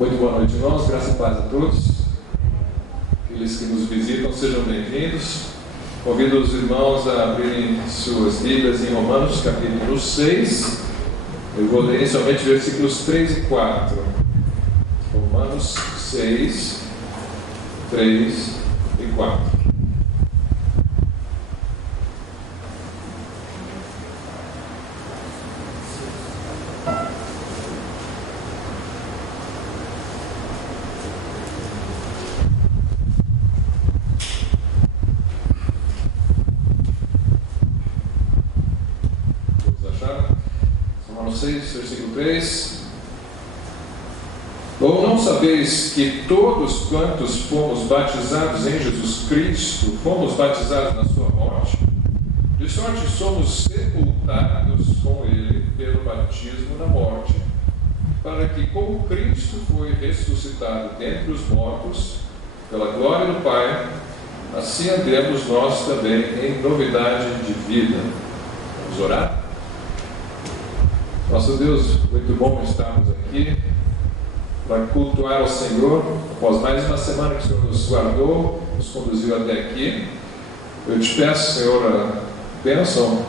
Muito boa noite, irmãos. Graça e paz a todos. Aqueles que nos visitam, sejam bem-vindos. Convido os irmãos a abrirem suas Bíblias em Romanos, capítulo 6. Eu vou ler inicialmente versículos 3 e 4. Romanos 6, 3 e 4. Versículo 3. Ou não sabeis que todos quantos fomos batizados em Jesus Cristo, fomos batizados na sua morte? De sorte somos sepultados com Ele pelo batismo na morte, para que como Cristo foi ressuscitado dentre os mortos, pela glória do Pai, assim andemos nós também em novidade de vida. Vamos orar? Nosso Deus, muito bom estarmos aqui para cultuar ao Senhor, após mais uma semana que o Senhor nos guardou, nos conduziu até aqui. Eu te peço, Senhor, a bênção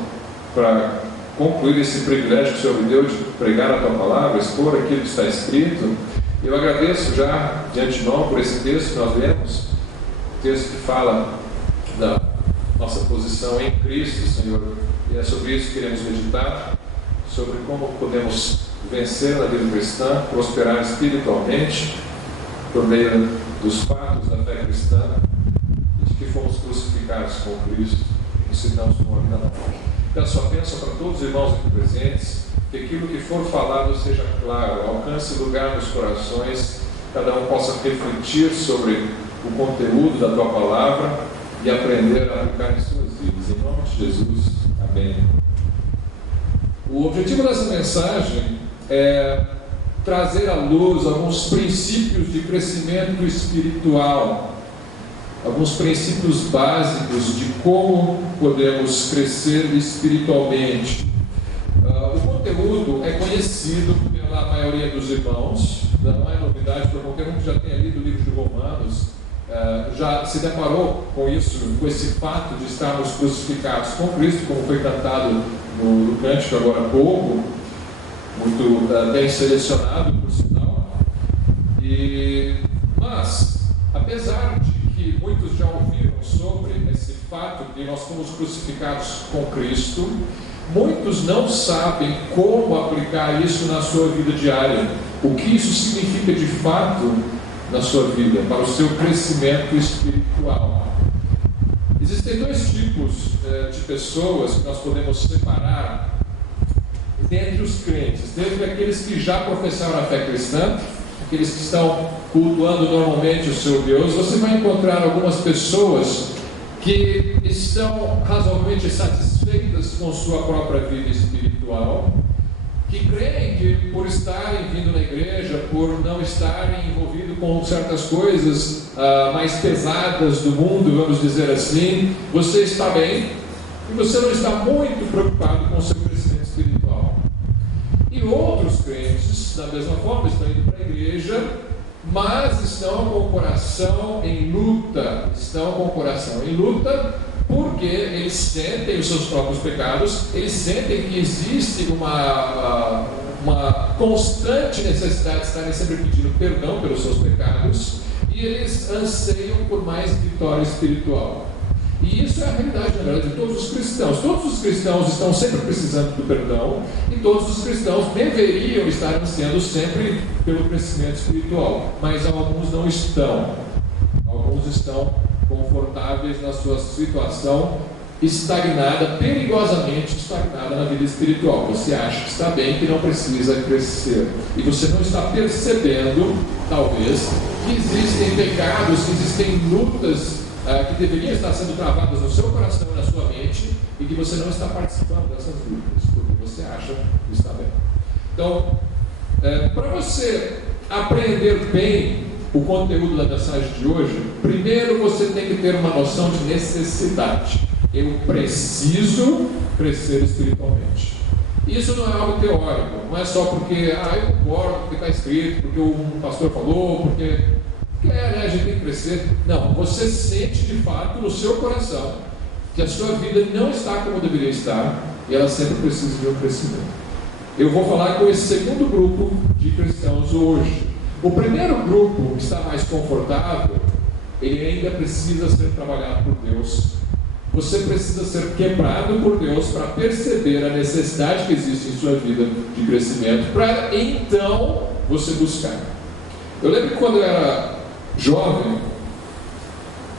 para concluir esse privilégio que o Senhor me deu de pregar a Tua Palavra, expor aquilo que está escrito. Eu agradeço já de antemão por esse texto que nós lemos, o texto que fala da nossa posição em Cristo, Senhor, e é sobre isso que queremos meditar, sobre como podemos vencer na vida cristã, prosperar espiritualmente por meio dos fatos da fé cristã e de que fomos crucificados com Cristo e ressuscitamos com a vida nova. Peço a bênção para todos os irmãos aqui presentes, que aquilo que for falado seja claro, alcance lugar nos corações, cada um possa refletir sobre o conteúdo da Tua Palavra e aprender a aplicar em suas vidas. Em nome de Jesus, amém. O objetivo dessa mensagem é trazer à luz alguns princípios de crescimento espiritual, alguns princípios básicos de como podemos crescer espiritualmente. O conteúdo é conhecido pela maioria dos irmãos, não é novidade para qualquer um que já tenha lido o livro de Romanos, já se deparou com isso, com esse fato de estarmos crucificados com Cristo, como foi cantado no cântico agora há pouco, muito bem selecionado, por sinal. Mas, apesar de que muitos já ouviram sobre esse fato de nós fomos crucificados com Cristo, muitos não sabem como aplicar isso na sua vida diária, o que isso significa de fato na sua vida, para o seu crescimento espiritual. Existem dois tipos de pessoas que nós podemos separar dentre os crentes, dentre aqueles que já professaram a fé cristã, aqueles que estão cultuando normalmente o seu Deus. Você vai encontrar algumas pessoas que estão razoavelmente satisfeitas com sua própria vida espiritual, que creem que por estarem vindo na igreja, por não estarem envolvidos com certas coisas mais pesadas do mundo, vamos dizer assim, você está bem e você não está muito preocupado com o seu crescimento espiritual. E outros crentes, da mesma forma, estão indo para a igreja, mas estão com o coração em luta, porque eles sentem os seus próprios pecados, eles sentem que existe uma constante necessidade de estarem sempre pedindo perdão pelos seus pecados, e eles anseiam por mais vitória espiritual. E isso é a realidade, na verdade, de todos os cristãos. Todos os cristãos estão sempre precisando do perdão, e todos os cristãos deveriam estar ansiando sempre pelo crescimento espiritual, mas alguns não estão. Alguns estão confortáveis na sua situação estagnada, perigosamente estagnada na vida espiritual. Você acha que está bem, que não precisa crescer, e você não está percebendo, talvez, que existem pecados, que existem lutas que deveriam estar sendo travadas no seu coração e na sua mente, e que você não está participando dessas lutas, porque você acha que está bem. Então, para você aprender bem o conteúdo da mensagem de hoje, primeiro você tem que ter uma noção de necessidade. Eu preciso crescer espiritualmente. Isso não é algo teórico, não é só porque, eu concordo, porque está escrito, porque o pastor falou, porque a gente tem que crescer. Não, você sente de fato no seu coração que a sua vida não está como deveria estar e ela sempre precisa de um crescimento. Eu vou falar com esse segundo grupo de cristãos hoje. O primeiro grupo, que está mais confortável, ele ainda precisa ser trabalhado por Deus. Você precisa ser quebrado por Deus para perceber a necessidade que existe em sua vida de crescimento, para então você buscar. Eu lembro que quando eu era jovem,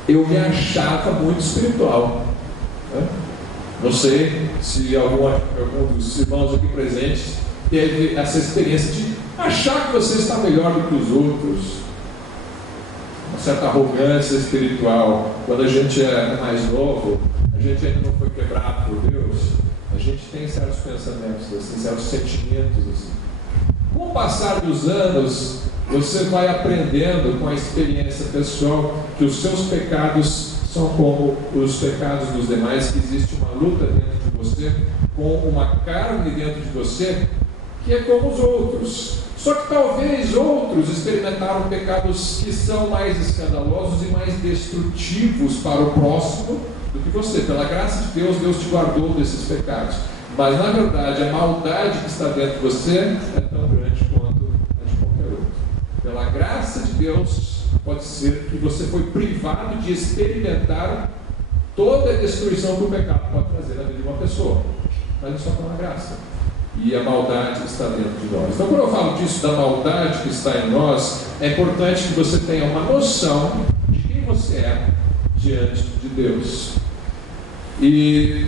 eu me achava muito espiritual, né? Não sei se algum dos irmãos aqui presentes teve essa experiência de achar que você está melhor do que os outros, uma certa arrogância espiritual. Quando a gente é mais novo, a gente ainda não foi quebrado por Deus, a gente tem certos pensamentos assim, certos sentimentos assim. Com o passar dos anos, você vai aprendendo com a experiência pessoal que os seus pecados são como os pecados dos demais, que existe uma luta dentro de você, com uma carne dentro de você, que é como os outros. Só que talvez outros experimentaram pecados que são mais escandalosos e mais destrutivos para o próximo do que você. Pela graça de Deus, Deus te guardou desses pecados. Mas na verdade, a maldade que está dentro de você é tão grande quanto a de qualquer outro. Pela graça de Deus, pode ser que você foi privado de experimentar toda a destruição que o pecado pode trazer na vida de uma pessoa. Mas é só pela graça. E a maldade está dentro de nós. Então, quando eu falo disso, da maldade que está em nós, é importante que você tenha uma noção de quem você é diante de Deus. E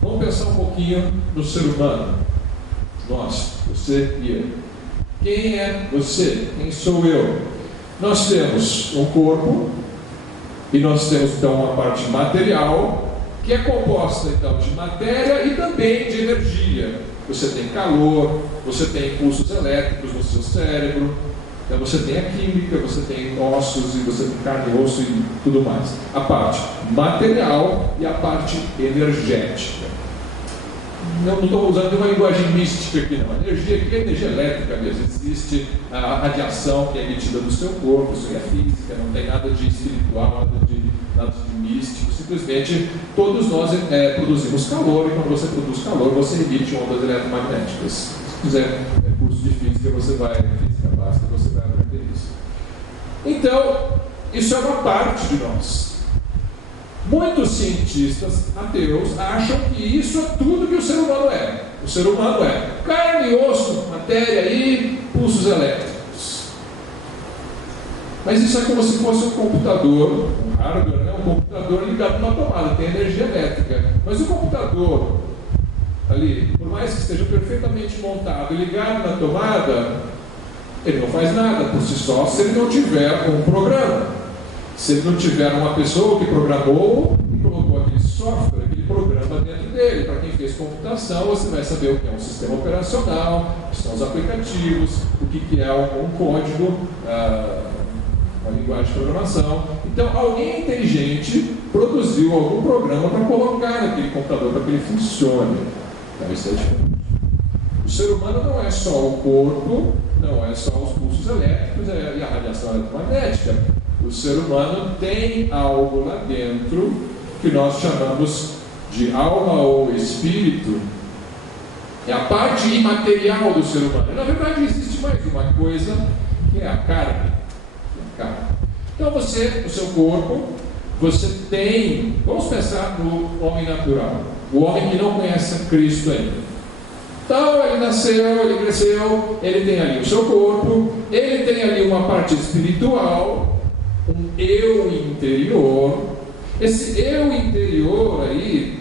vamos pensar um pouquinho no ser humano. Nós, você e eu. Quem é você? Quem sou eu? Nós temos um corpo e nós temos então uma parte material que é composta então de matéria e também de energia. Você tem calor, você tem impulsos elétricos no seu cérebro, então você tem a química, você tem ossos e você tem carne, osso e tudo mais. A parte material e a parte energética. Não estou usando uma linguagem mística aqui não. A energia aqui é energia elétrica mesmo. Existe a radiação que é emitida do seu corpo, isso é física, não tem nada de espiritual, nada de místico. Simplesmente todos nós produzimos calor, e quando você produz calor, você emite ondas eletromagnéticas. Se quiser curso de física, física básica, você vai aprender isso. Então, isso é uma parte de nós. Muitos cientistas ateus acham que isso é tudo que o ser humano é. O ser humano é carne, osso, matéria e pulsos elétricos. Mas isso é como se fosse um computador, um hardware, né? Um computador ligado numa tomada, tem energia elétrica. Mas o computador ali, por mais que esteja perfeitamente montado e ligado na tomada, ele não faz nada por si só se ele não tiver um programa. Se ele não tiver uma pessoa que programou e colocou aquele software, aquele programa dentro dele. Para quem fez computação, você vai saber o que é um sistema operacional, o que são os aplicativos, o que é um código, uma linguagem de programação. Então, alguém inteligente produziu algum programa para colocar naquele computador para que ele funcione. Então, isso é diferente. O ser humano não é só o corpo, não é só os pulsos elétricos e a radiação eletromagnética. O ser humano tem algo lá dentro que nós chamamos de alma ou espírito. É a parte imaterial do ser humano. Na verdade, existe mais uma coisa, que é a carne. Então você, no seu corpo, você tem... Vamos pensar no homem natural. O homem que não conhece a Cristo ainda. Então ele nasceu, ele cresceu, ele tem ali o seu corpo, ele tem ali uma parte espiritual, um eu interior. Esse eu interior aí,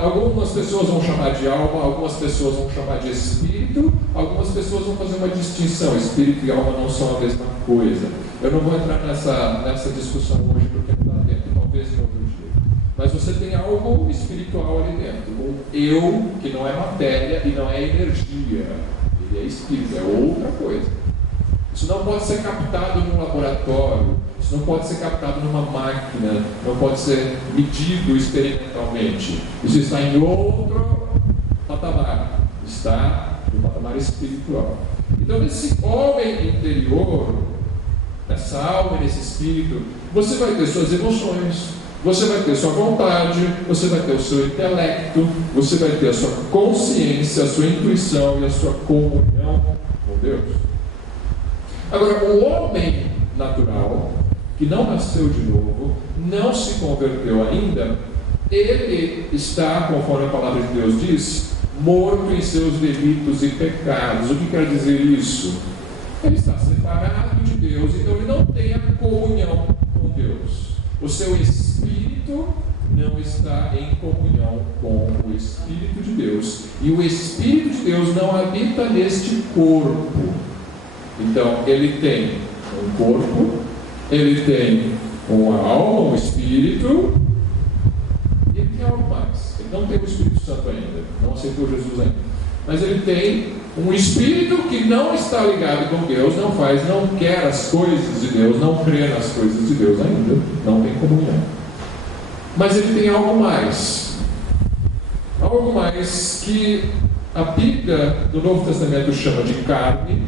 algumas pessoas vão chamar de alma, algumas pessoas vão chamar de espírito, algumas pessoas vão fazer uma distinção. Espírito e alma não são a mesma coisa. Eu não vou entrar nessa discussão hoje porque não dá tempo, talvez em outro dia. Mas você tem algo espiritual ali dentro, um eu que não é matéria e não é energia, ele é espírito, é outra coisa. Isso não pode ser captado num laboratório, isso não pode ser captado numa máquina, não pode ser medido experimentalmente. Isso está em outro patamar. está no patamar espiritual. Então, nesse homem interior, nessa alma e nesse espírito, você vai ter suas emoções, você vai ter sua vontade, você vai ter o seu intelecto, você vai ter a sua consciência, a sua intuição e a sua comunhão com Deus. Agora, o homem natural, que não nasceu de novo, não se converteu ainda, ele está, conforme a palavra de Deus diz, morto em seus delitos e pecados. O que quer dizer isso? Ele está separado de Deus, então ele não tem a comunhão com Deus. O seu espírito não está em comunhão com o Espírito de Deus. E o Espírito de Deus não habita neste corpo. Então, ele tem um corpo, ele tem uma alma, um espírito, e ele tem algo mais. Ele não tem o Espírito Santo ainda, não aceitou Jesus ainda. Mas ele tem um espírito que não está ligado com Deus, não quer as coisas de Deus, não crê nas coisas de Deus ainda, não tem comunhão. Mas ele tem algo mais que a Bíblia do Novo Testamento chama de carne,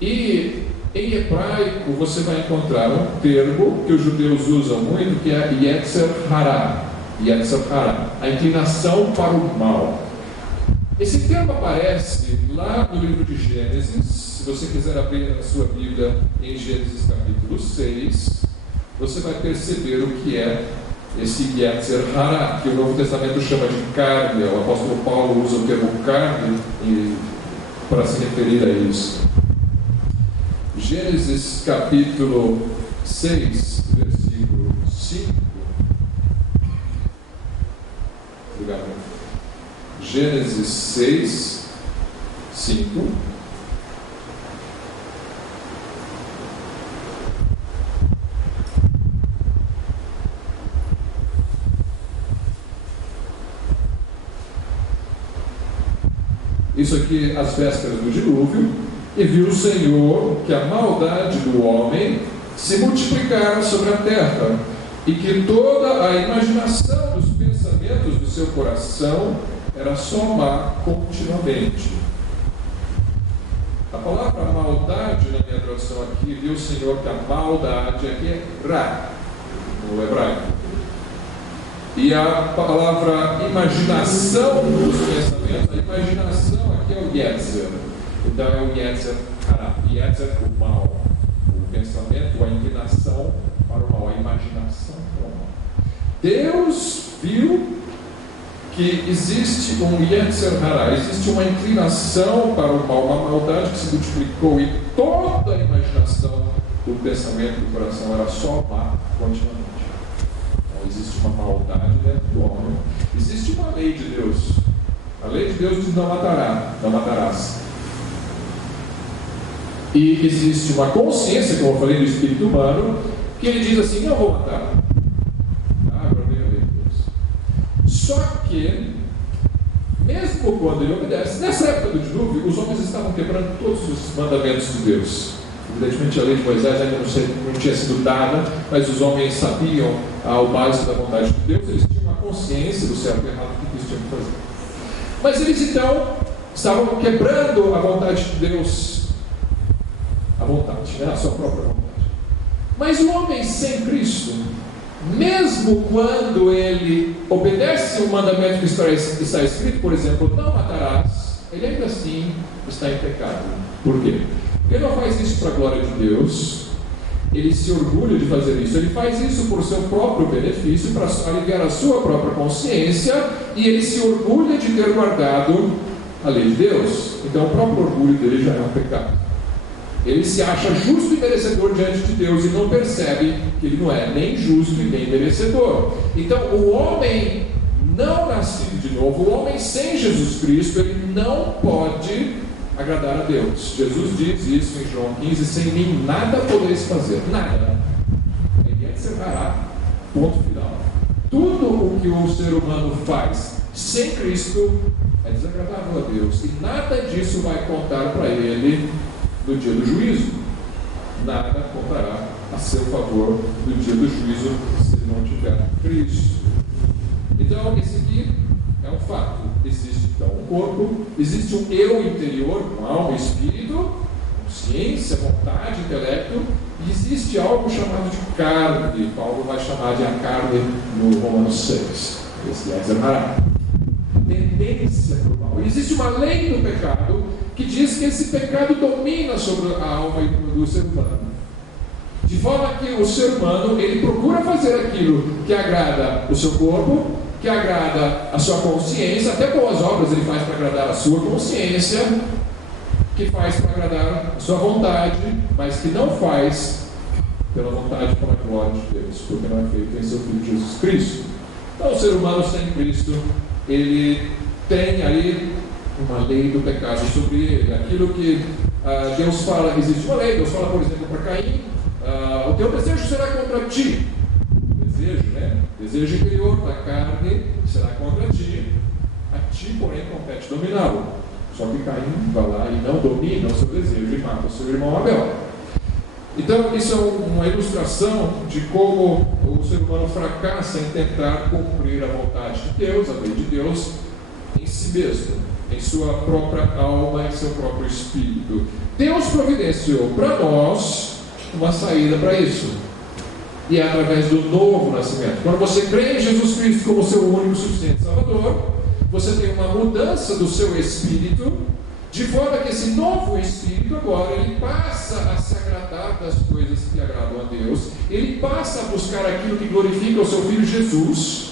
e em hebraico você vai encontrar um termo que os judeus usam muito, que é Yetzer Hara, a inclinação para o mal. Esse termo aparece lá no livro de Gênesis. Se você quiser abrir a sua Bíblia em Gênesis capítulo 6, você vai perceber o que é esse Yetzer Hara, que o Novo Testamento chama de carne. O apóstolo Paulo usa o termo carne para se referir a isso. Gênesis capítulo 6, versículo 5. Obrigado. Gênesis 6, 5. Isso aqui, às vésperas do dilúvio. E viu o Senhor que a maldade do homem se multiplicara sobre a terra, e que toda a imaginação dos pensamentos do seu coração era só má continuamente. A palavra maldade, na minha tradução aqui, viu o Senhor que a maldade aqui é ra, no hebraico. E a palavra imaginação dos pensamentos, a imaginação aqui é o Yetzer. Então é o Yetzer Hara, Yetzer, o mal, o pensamento, a inclinação para o mal, a imaginação para o mal. Deus viu que existe um Yetzer Hara, existe uma inclinação para o mal, uma maldade que se multiplicou, e toda a imaginação do pensamento do coração era só má continuamente. Então existe uma maldade dentro do homem. Existe uma lei de Deus. A lei de Deus diz: não matarás. E existe uma consciência, como eu falei, do espírito humano, que ele diz assim: não vou matar. Agora vem a lei de Deus. Só que, mesmo quando ele obedece, nessa época do dilúvio, os homens estavam quebrando todos os mandamentos de Deus. Evidentemente a lei de Moisés ainda não tinha sido dada, mas os homens sabiam o básico da vontade de Deus, eles tinham uma consciência do certo e errado, do que eles tinham que fazer. Mas eles então estavam quebrando a vontade de Deus, a sua própria vontade. Mas o homem sem Cristo, mesmo quando ele obedece o mandamento que está escrito, por exemplo, não matarás, ele ainda assim está em pecado. Por quê? Ele não faz isso para a glória de Deus, ele se orgulha de fazer isso, ele faz isso por seu próprio benefício, para aliviar a sua própria consciência, e ele se orgulha de ter guardado a lei de Deus. Então o próprio orgulho dele já é um pecado. Ele se acha justo e merecedor diante de Deus e não percebe que ele não é nem justo e nem merecedor. Então o homem não nascido de novo, o homem sem Jesus Cristo, ele não pode agradar a Deus. Jesus diz isso em João 15: sem mim nada podeis fazer, nada. Ele encerrará, ponto final. Tudo o que o ser humano faz sem Cristo é desagradável a Deus, e nada disso vai contar para ele no dia do juízo. Nada contará a seu favor no dia do juízo se ele não tiver Cristo. Então esse aqui é um fato. Existe então um corpo, existe um eu interior, uma alma, espírito, consciência, vontade, intelecto, e existe algo chamado de carne. Paulo vai chamar de a carne no Romanos 6. Esse é Zermará. Tendência para o mal. E existe uma lei do pecado que diz que esse pecado domina sobre a alma do ser humano. De forma que o ser humano, ele procura fazer aquilo que agrada o seu corpo, que agrada a sua consciência, até boas obras ele faz para agradar a sua consciência, que faz para agradar a sua vontade, mas que não faz pela vontade e pela glória de Deus, porque não é feito em seu Filho Jesus Cristo. Então o ser humano sem Cristo, ele tem aí uma lei do pecado sobre ele. Aquilo que Deus fala, existe uma lei. Deus fala, por exemplo, para Caim, o teu desejo será contra ti. Desejo, né? Desejo interior da carne será contra ti. A ti, porém, compete dominá-lo. Só que Caim vai lá e não domina o seu desejo e mata o seu irmão Abel. Então, isso é uma ilustração de como o ser humano fracassa em tentar cumprir a vontade de Deus, a lei de Deus, em si mesmo, em sua própria alma, em seu próprio espírito. Deus providenciou para nós uma saída para isso. E é através do novo nascimento. Quando você crê em Jesus Cristo como seu único e suficiente Salvador, você tem uma mudança do seu espírito, de forma que esse novo espírito agora, ele passa a se agradar das coisas que agradam a Deus, ele passa a buscar aquilo que glorifica o seu Filho Jesus,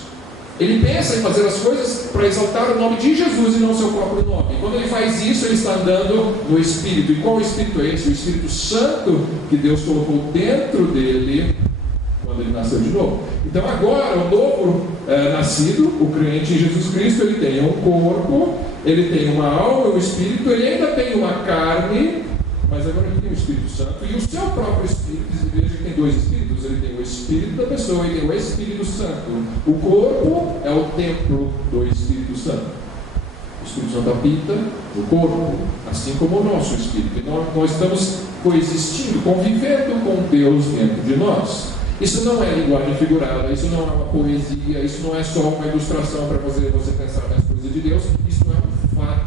ele pensa em fazer as coisas para exaltar o nome de Jesus e não o seu próprio nome. E quando ele faz isso, ele está andando no Espírito. E qual Espírito é esse? O Espírito Santo que Deus colocou dentro dele quando ele nasceu de novo. Então agora, o novo nascido, o crente em Jesus Cristo, ele tem um corpo, ele tem uma alma, um espírito, ele ainda tem uma carne, mas agora ele tem o Espírito Santo e o seu próprio Espírito. Veja que tem dois Espíritos, ele tem o Espírito da pessoa e tem o Espírito Santo. O corpo é o templo do Espírito Santo. O Espírito Santo habita no corpo, assim como o nosso Espírito. E nós estamos coexistindo, convivendo com Deus dentro de nós. Isso não é linguagem figurada, isso não é uma poesia, isso não é só uma ilustração para fazer você pensar nas coisas de Deus, isso é um fato.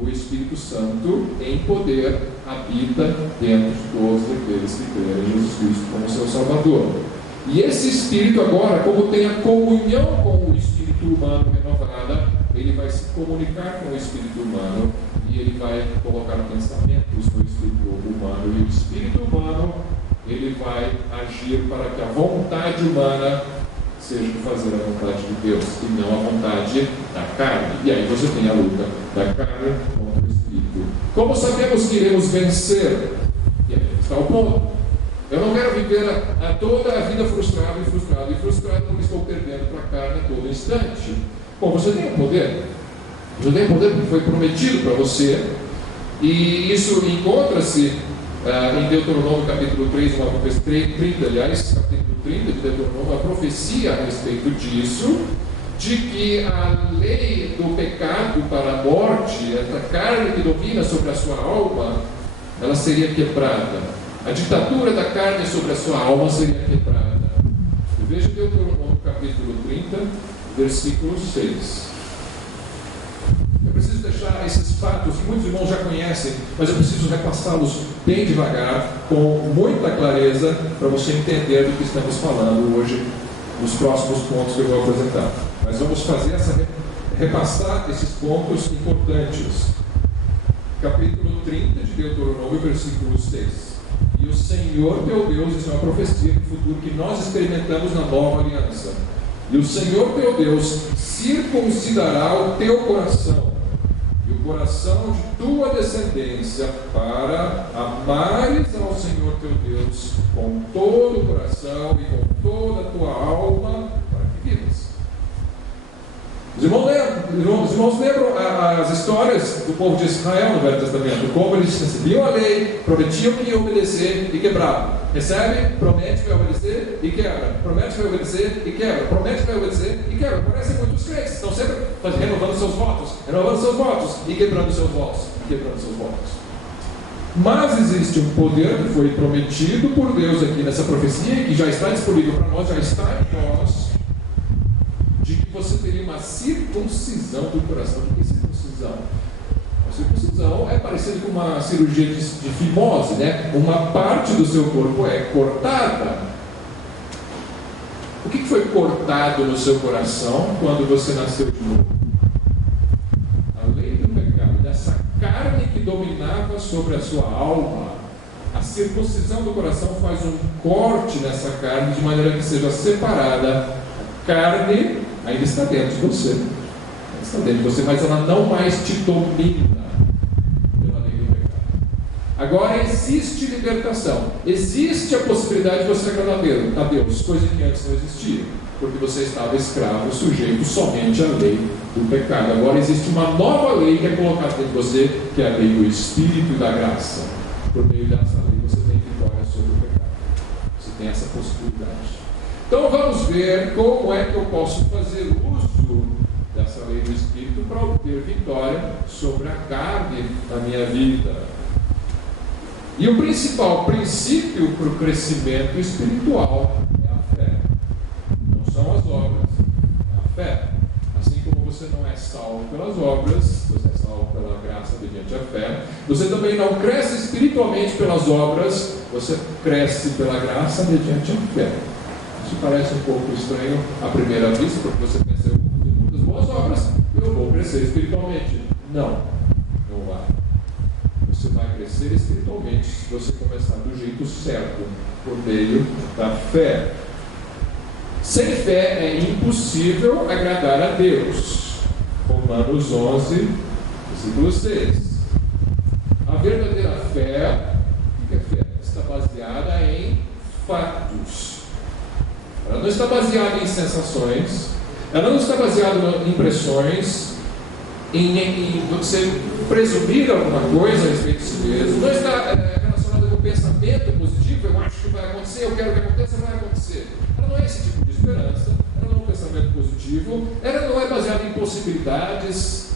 O Espírito Santo, em poder, habita dentro de todos aqueles que creem em Jesus Cristo como seu Salvador. E esse Espírito agora, como tem a comunhão com o Espírito humano renovada, ele vai se comunicar com o Espírito humano e ele vai colocar pensamentos no Espírito humano. E o Espírito humano, ele vai agir para que a vontade humana seja fazer a vontade de Deus e não a vontade da carne. E aí você tem a luta da carne contra o Espírito. Como sabemos que iremos vencer? E aí está o ponto. Eu não quero viver toda a vida frustrado, porque estou perdendo para a carne a todo instante. Bom, você tem o poder. Você tem o poder que foi prometido para você. E isso encontra-se em Deuteronômio capítulo 3, capítulo 30 de Deuteronômio, uma profecia a respeito disso, de que a lei do pecado para a morte, essa carne que domina sobre a sua alma, ela seria quebrada. A ditadura da carne sobre a sua alma seria quebrada. Veja Deuteronômio capítulo 30, versículo 6. Eu preciso deixar esses fatos que muitos irmãos já conhecem, mas eu preciso repassá-los bem devagar, com muita clareza, para você entender do que estamos falando hoje, nos próximos pontos que eu vou apresentar. Mas vamos fazer repassar esses pontos importantes. Capítulo 30 de Deuteronômio, versículo 6. E o Senhor teu Deus, isso é uma profecia do futuro que nós experimentamos na nova aliança. E o Senhor teu Deus circuncidará o teu coração e o coração de tua descendência, para amares ao Senhor teu Deus com todo o coração e com toda a tua alma, para que vivas. Os irmãos lembram as histórias do povo de Israel no Velho Testamento, como eles recebiam a lei, prometiam que iam obedecer e quebravam. Recebe, promete que vai obedecer e quebra. Promete que vai obedecer e quebra. Promete que vai obedecer e quebra. Parecem muitos crentes, estão sempre renovando seus votos e quebrando seus votos. Mas existe um poder que foi prometido por Deus aqui nessa profecia, que já está disponível para nós, já está em nós, de que você teria uma circuncisão do coração. O que é circuncisão circuncisão. A circuncisão é parecida com uma cirurgia de fimose, né? Uma parte do seu corpo é cortada. O que foi cortado no seu coração quando você nasceu de novo? A lei do pecado, dessa carne que dominava sobre a sua alma. A circuncisão do coração faz um corte nessa carne de maneira que seja separada. A carne ainda está dentro de você. Está dentro de você, mas ela não mais te domina pela lei do pecado. Agora existe libertação. Existe a possibilidade de você agradar a Deus, coisa que antes não existia, porque você estava escravo, sujeito somente à lei do pecado. Agora existe uma nova lei que é colocada dentro de você, que é a lei do Espírito e da graça. Por meio dessa lei você tem vitória sobre o pecado. Você tem essa possibilidade. Então vamos ver como é que eu posso fazer uso dessa lei do Espírito para obter vitória sobre a carne na minha vida. E o principal princípio para o crescimento espiritual é a fé. Não são as obras, é a fé. Assim como você não é salvo pelas obras, você é salvo pela graça mediante a fé, você também não cresce espiritualmente pelas obras, você cresce pela graça mediante a fé. Isso parece um pouco estranho à primeira vista, porque você pensa, eu vou fazer muitas boas obras, eu vou crescer espiritualmente. Não, não vai. Você vai crescer espiritualmente se você começar do jeito certo, por meio da fé. Sem fé é impossível agradar a Deus. Romanos 11, versículo 6. A verdadeira fé, o que é fé? Está baseada em fatos. Ela não está baseada em sensações, ela não está baseada em impressões, em você presumir alguma coisa a respeito de si mesmo, não está relacionada com pensamento positivo, eu acho que vai acontecer, eu quero que aconteça, vai acontecer. Ela não é esse tipo de esperança, ela não é um pensamento positivo, ela não é baseada em possibilidades,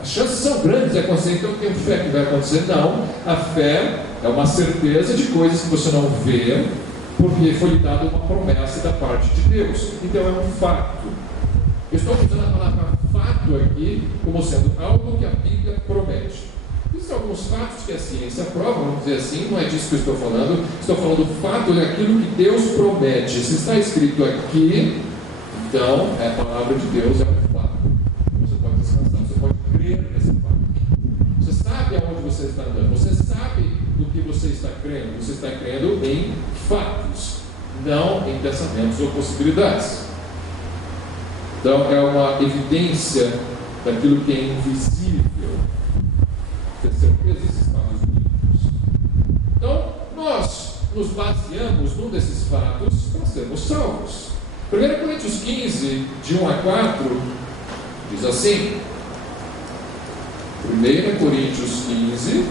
as chances são grandes de acontecer, então eu tenho fé que vai acontecer. Não, a fé é uma certeza de coisas que você não vê, porque foi lhe dada uma promessa da parte de Deus. Então é um fato. Eu estou usando a palavra fato aqui como sendo algo que a Bíblia promete. Existem alguns fatos que a ciência prova, vamos dizer assim, não é disso que eu estou falando. Estou falando do fato daquilo que Deus promete. Se está escrito aqui, então a palavra de Deus é um fato. Você pode descansar, você pode crer nesse fato. Você sabe aonde você está andando, você sabe do que você está crendo. Você está crendo em fatos, não em pensamentos ou possibilidades. Então é uma evidência daquilo que é invisível. Ter certeza desses fatos bíblicos. Então nós nos baseamos num desses fatos para sermos salvos. 1 Coríntios 15, de 1 a 4, diz assim: 1 Coríntios 15,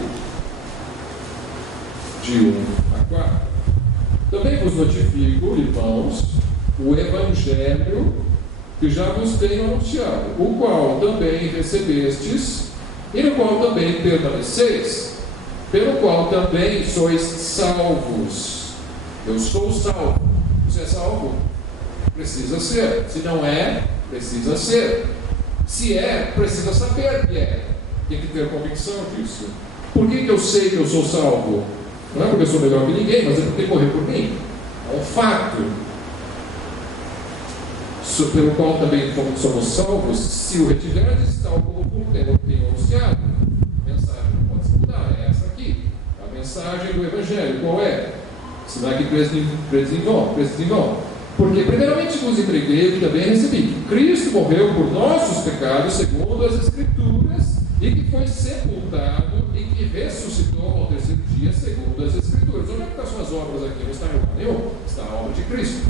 de 1 a 4. Também vos notifico, irmãos, o Evangelho que já vos tenho anunciado, o qual também recebestes, e no qual também permaneceis, pelo qual também sois salvos. Eu sou salvo. Você é salvo? Precisa ser. Se não é, precisa ser. Se é, precisa saber que é. Tem que ter convicção disso. Por que eu sei que eu sou salvo? Não é porque eu sou melhor que ninguém, mas é porque morreu por mim. É um fato. Pelo qual também somos salvos, se o retiverdes, tal como tenho anunciado. A mensagem não pode se mudar, é essa aqui. A mensagem do Evangelho, qual é? Se não é que credes em vão. Porque primeiramente vos entreguei que também recebi, que Cristo morreu por nossos pecados, segundo as Escrituras, e que foi sepultado e que ressuscitou ao terceiro dia, segundo as Escrituras. Onde é que estão as suas obras aqui? Não está em lugar nenhum. Está a obra de Cristo.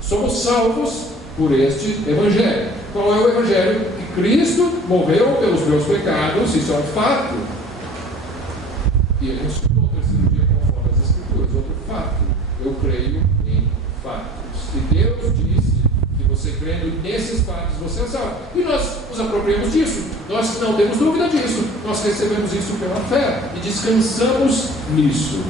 Somos salvos por este Evangelho. Qual é o Evangelho? Que Cristo morreu pelos meus pecados, isso é um fato. E ele ressuscitou ao terceiro dia conforme as Escrituras. Outro fato. Eu creio em fatos. E Deus disse que você crendo nesses fatos, você é salvo. E nós nos apropriamos disso. Nós não temos dúvida disso. Nós recebemos isso pela fé e descansamos nisso.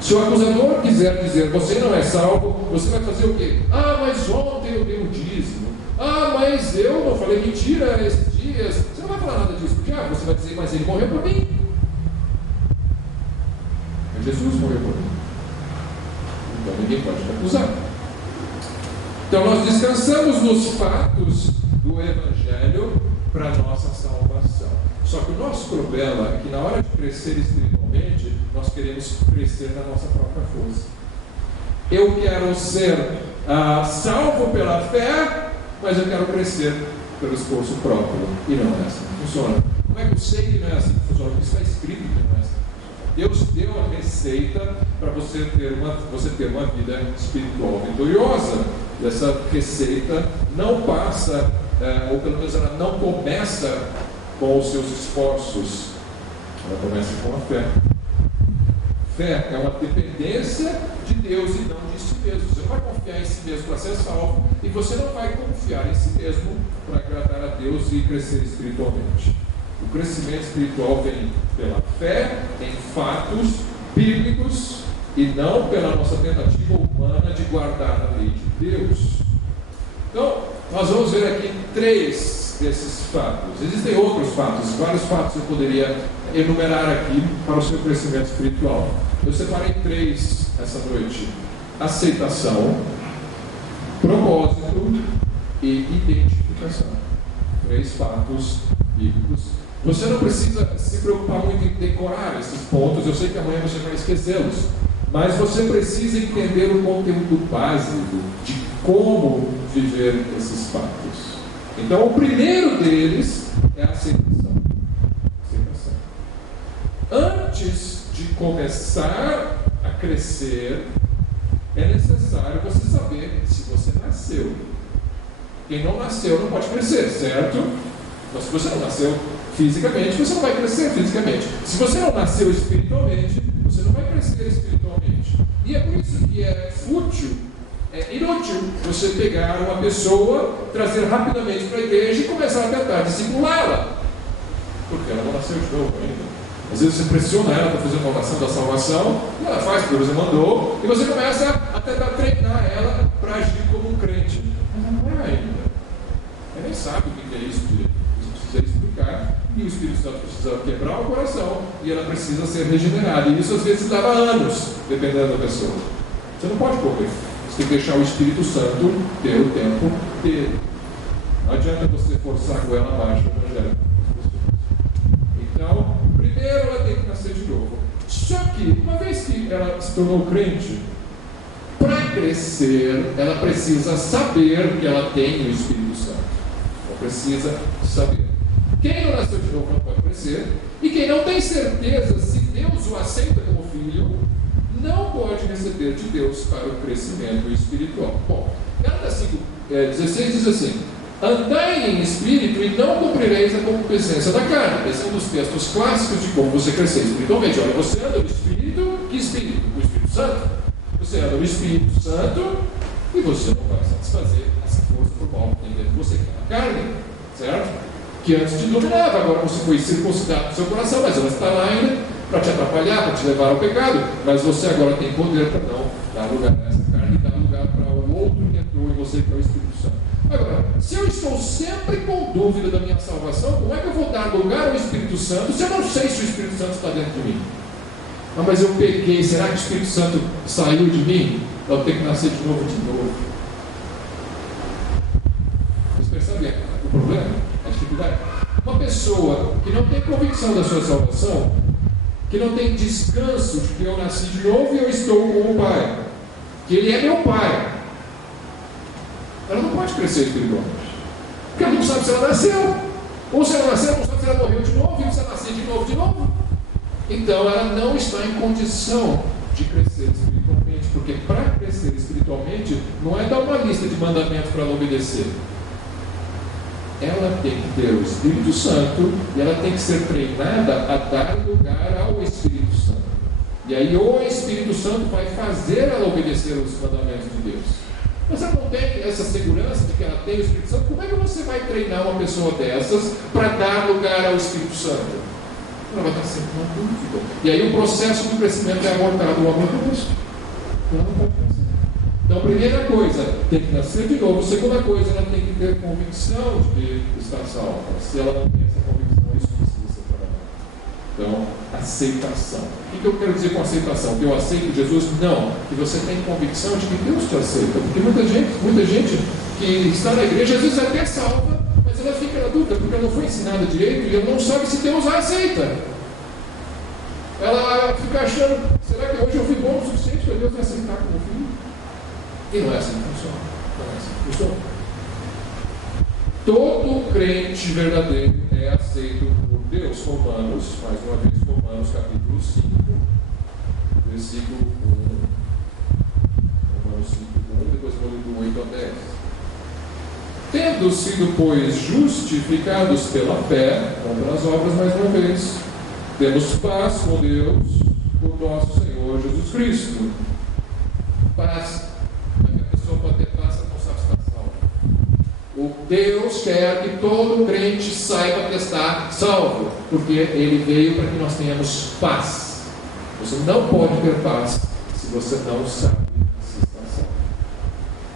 Se o acusador quiser dizer você não é salvo, você vai fazer o quê? Ah, mas ontem eu dei um dízimo. Ah, mas eu não falei mentira esses dias. Você não vai falar nada disso, porque você vai dizer, mas ele morreu por mim. Mas Jesus morreu por mim. Então ninguém pode te acusar. Então nós descansamos nos fatos do Evangelho para a nossa salvação. Só que o nosso problema é que na hora de crescer espiritualmente, nós queremos crescer na nossa própria força. Eu quero ser salvo pela fé, mas eu quero crescer pelo esforço próprio. E não é assim que funciona. Como é que eu sei que não é assim que funciona? Porque está escrito que não é assim que funciona. Deus deu a receita para você ter uma vida espiritual vitoriosa. E essa receita não passa, ou pelo menos ela não começa com os seus esforços. Ela começa com a fé. Fé é uma dependência de Deus e não de si mesmo. Você não vai confiar em si mesmo para ser salvo, e você não vai confiar em si mesmo para agradar a Deus e crescer espiritualmente. O crescimento espiritual vem pela fé em fatos bíblicos e não pela nossa tentativa humana de guardar a lei de Deus. Então, nós vamos ver aqui 3 desses fatos. Existem outros fatos, vários fatos eu poderia enumerar aqui para o seu crescimento espiritual. Eu separei 3 essa noite: aceitação, propósito e identificação. 3 fatos bíblicos. Você não precisa se preocupar muito em decorar esses pontos, eu sei que amanhã você vai esquecê-los, mas você precisa entender o conteúdo básico de como viver esses fatos. Então, o primeiro deles é a aceitação. Antes de começar a crescer, é necessário você saber se você nasceu. Quem não nasceu não pode crescer, certo? Mas se você não nasceu fisicamente, você não vai crescer fisicamente. Se você não nasceu espiritualmente, você não vai crescer espiritualmente. E é por isso que é fútil, é inútil você pegar uma pessoa, trazer rapidamente para a igreja e começar a tentar discipulá-la, porque ela não nasceu de novo ainda. Às vezes você pressiona ela para fazer uma oração da salvação, e ela faz porque você mandou, e você começa a tentar treinar ela para agir como um crente. Mas ela não é ainda. Ela nem sabe o que é isso direito. Você precisa explicar, e o Espírito Santo precisa quebrar o coração, e ela precisa ser regenerada. E isso às vezes leva anos, dependendo da pessoa. Você não pode correr. Você tem que deixar o Espírito Santo ter o tempo dele. Não adianta você forçar com ela abaixo do evangelho. Então, primeiro ela tem que nascer de novo. Só que, uma vez que ela se tornou crente, para crescer, ela precisa saber que ela tem o Espírito Santo. Ela precisa saber. Quem não nasceu de novo não pode crescer. E quem não tem certeza se Deus o aceita como filho, não pode receber de Deus para o crescimento espiritual. Bom, Gálatas 5:16 diz assim: andai em espírito e não cumprireis a concupiscência da carne. Esse é um dos textos clássicos de como você crescer espiritualmente. Olha, você anda no Espírito, que Espírito? O Espírito Santo. Você anda no Espírito Santo e você não vai satisfazer essa força por mal que tem dentro de você, que é a carne, certo? Que antes te dominava, agora você foi circuncidado no seu coração, mas ela está lá ainda para te atrapalhar, para te levar ao pecado. Mas você agora tem poder para não dar lugar a essa carne e dar lugar para o outro que entrou em você, que é o Espírito Santo. Agora, se eu estou sempre com dúvida da minha salvação, como é que eu vou dar lugar ao Espírito Santo se eu não sei se o Espírito Santo está dentro de mim? Ah, mas eu pequei, será que o Espírito Santo saiu de mim? Eu tenho que nascer de novo. Vocês percebem o problema? A dificuldade? Uma pessoa que não tem convicção da sua salvação, que não tem descanso de que eu nasci de novo e eu estou com o Pai, que Ele é meu Pai, ela não pode crescer espiritualmente, porque ela não sabe se ela nasceu, ou se ela nasceu, ela não sabe se ela morreu de novo, e precisa nascer de novo. Então ela não está em condição de crescer espiritualmente, porque para crescer espiritualmente não é dar uma lista de mandamentos para ela obedecer. Ela tem que ter o Espírito Santo e ela tem que ser treinada a dar lugar ao Espírito Santo. E aí o Espírito Santo vai fazer ela obedecer os mandamentos de Deus. Mas ela não tem essa segurança de que ela tem o Espírito Santo. Como é que você vai treinar uma pessoa dessas para dar lugar ao Espírito Santo? Ela vai estar sempre na dúvida. E aí o processo do crescimento é abortado logo no começo. Ela não pode crescer. Então, primeira coisa, tem que nascer de novo. Segunda coisa, ela tem que ter convicção de que está salva. Se ela não tem essa convicção, isso precisa ser trabalhado. Então, aceitação. O que eu quero dizer com aceitação? Que eu aceito Jesus? Não. Que você tem convicção de que Deus te aceita. Porque muita gente que está na igreja, às vezes até salva, mas ela fica na dúvida, porque ela não foi ensinada direito e ela não sabe se Deus a aceita. Ela fica achando, será que hoje eu fui bom o suficiente para Deus me aceitar como filho? E não é assim que funciona. Não é assim que funciona. Todo crente verdadeiro é aceito por Deus. Romanos, mais uma vez, Romanos capítulo 5, versículo 1. Romanos 5, 1, depois vou ler do 8 a 10. Tendo sido, pois, justificados pela fé, não pelas obras, mais uma vez, temos paz com Deus, por nosso Senhor Jesus Cristo. Paz. A pessoa pode ter paz, não sabe se está salvo. O Deus quer que todo crente saiba que está salvo, porque Ele veio para que nós tenhamos paz. Você não pode ter paz se você não sabe se está salvo.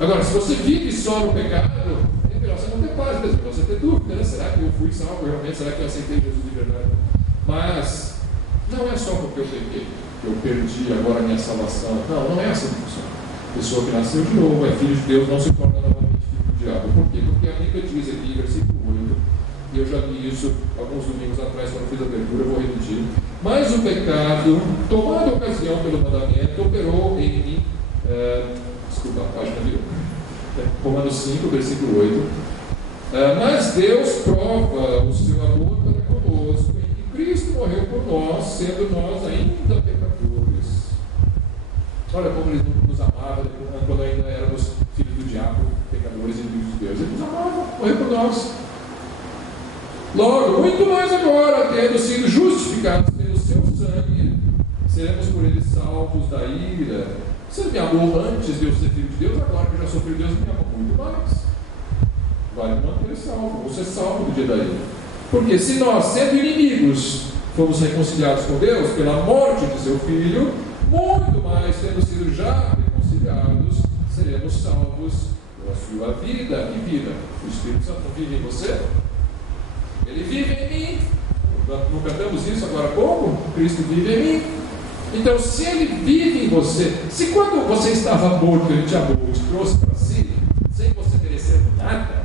Agora, se você vive só no pecado, é melhor você não ter paz mesmo, você ter dúvida, né? Será que eu fui salvo realmente? Será que eu aceitei Jesus de verdade? Mas não é só porque eu pequei, que eu perdi agora a minha salvação. Não é assim que funciona. A pessoa que nasceu de novo, é filho de Deus, não se torna novamente filho do diabo. Por quê? Porque a Bíblia diz aqui, versículo 8, e eu já li isso alguns domingos atrás, quando fiz a abertura, eu vou repetir. Mas o pecado, tomando ocasião pelo mandamento, operou em mim. Desculpa, a página virou. Romanos 5, versículo 8. Mas Deus prova o seu amor para conosco, em que Cristo morreu por nós, sendo nós ainda pecadores. Olha como Ele nos amava quando ainda éramos filhos do diabo, pecadores e inimigos de Deus. Ele nos amava, morreu por nós. Logo, muito mais agora, tendo sido justificados pelo seu sangue, seremos por Ele salvos da ira. Você me amou antes de eu ser filho de Deus, agora que eu já sou filho de Deus, me ama muito mais. Vai me manter salvo, vou ser salvo do dia da ira. Porque se nós, sendo inimigos, fomos reconciliados com Deus pela morte de seu Filho, muito mais, tendo sido já reconciliados, seremos salvos pela sua vida. Que vida? O Espírito Santo não vive em você? Ele vive em mim. Não cantamos isso agora há pouco? Cristo vive em mim. Então, se Ele vive em você, se quando você estava morto, Ele te amou, te trouxe para si, sem você merecer nada,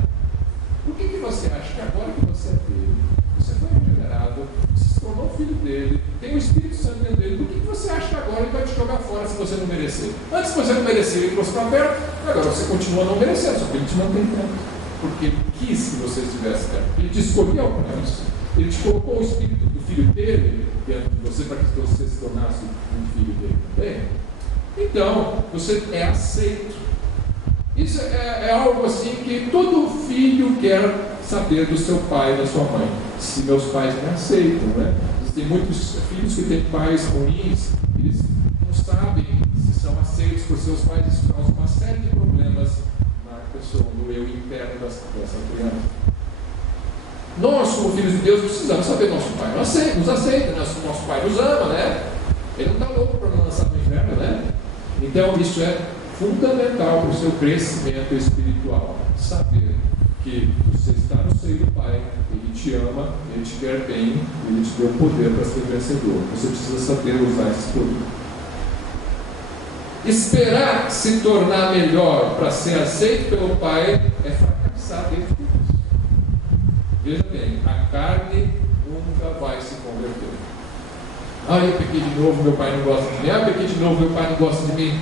por que você acha que agora que você é dele, você foi regenerado, se tornou filho dele, tem o Espírito Santo dentro dele, por que você acha que agora Ele vai te jogar fora se você não merecer? Antes você não merecia, Ele trouxe para perto, agora você continua não merecendo, só que Ele te mantém perto. Porque Ele quis que você estivesse perto. Ele te escolheu para isso. Ele te colocou o Espírito do Filho dele dentro de você para que você se tornasse um filho dele também. Então, você é aceito. Isso é algo assim que todo filho quer saber do seu pai e da sua mãe. Se meus pais me aceitam, né? Existem muitos filhos que têm pais ruins, eles não sabem se são aceitos por seus pais, isso causa uma série de problemas no eu interno dessa criança. Nós, como filhos de Deus, precisamos saber que nosso pai nos aceita, nosso pai nos ama, né? Ele não está louco para nos lançar no inferno, né? Então, isso é fundamental para o seu crescimento espiritual. Saber que você está no seio do Pai, Ele te ama, Ele te quer bem, Ele te deu poder para ser vencedor. Você precisa saber usar esse poder. Esperar se tornar melhor para ser aceito pelo Pai é fracassar desde o começo. Veja bem, a carne nunca vai se converter. Eu pequei de novo, meu pai não gosta de mim. Eu pequei de novo, meu pai não gosta de mim.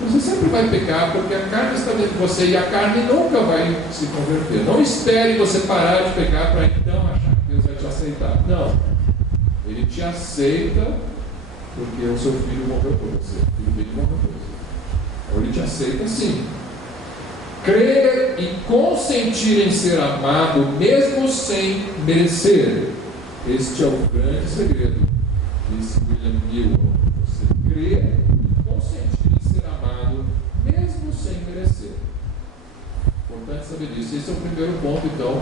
Você sempre vai pecar porque a carne está dentro de você e a carne nunca vai se converter. Não espere você parar de pecar para então achar que Deus vai te aceitar. Não. Ele te aceita porque o seu filho morreu por você. O filho dele morreu por você. Então ele te aceita sim. Crer e consentir em ser amado, mesmo sem merecer. Este é o grande segredo. Disse William Newell. Você crer e consentir em ser amado, mesmo sem merecer. Importante saber disso. Esse é o primeiro ponto, então.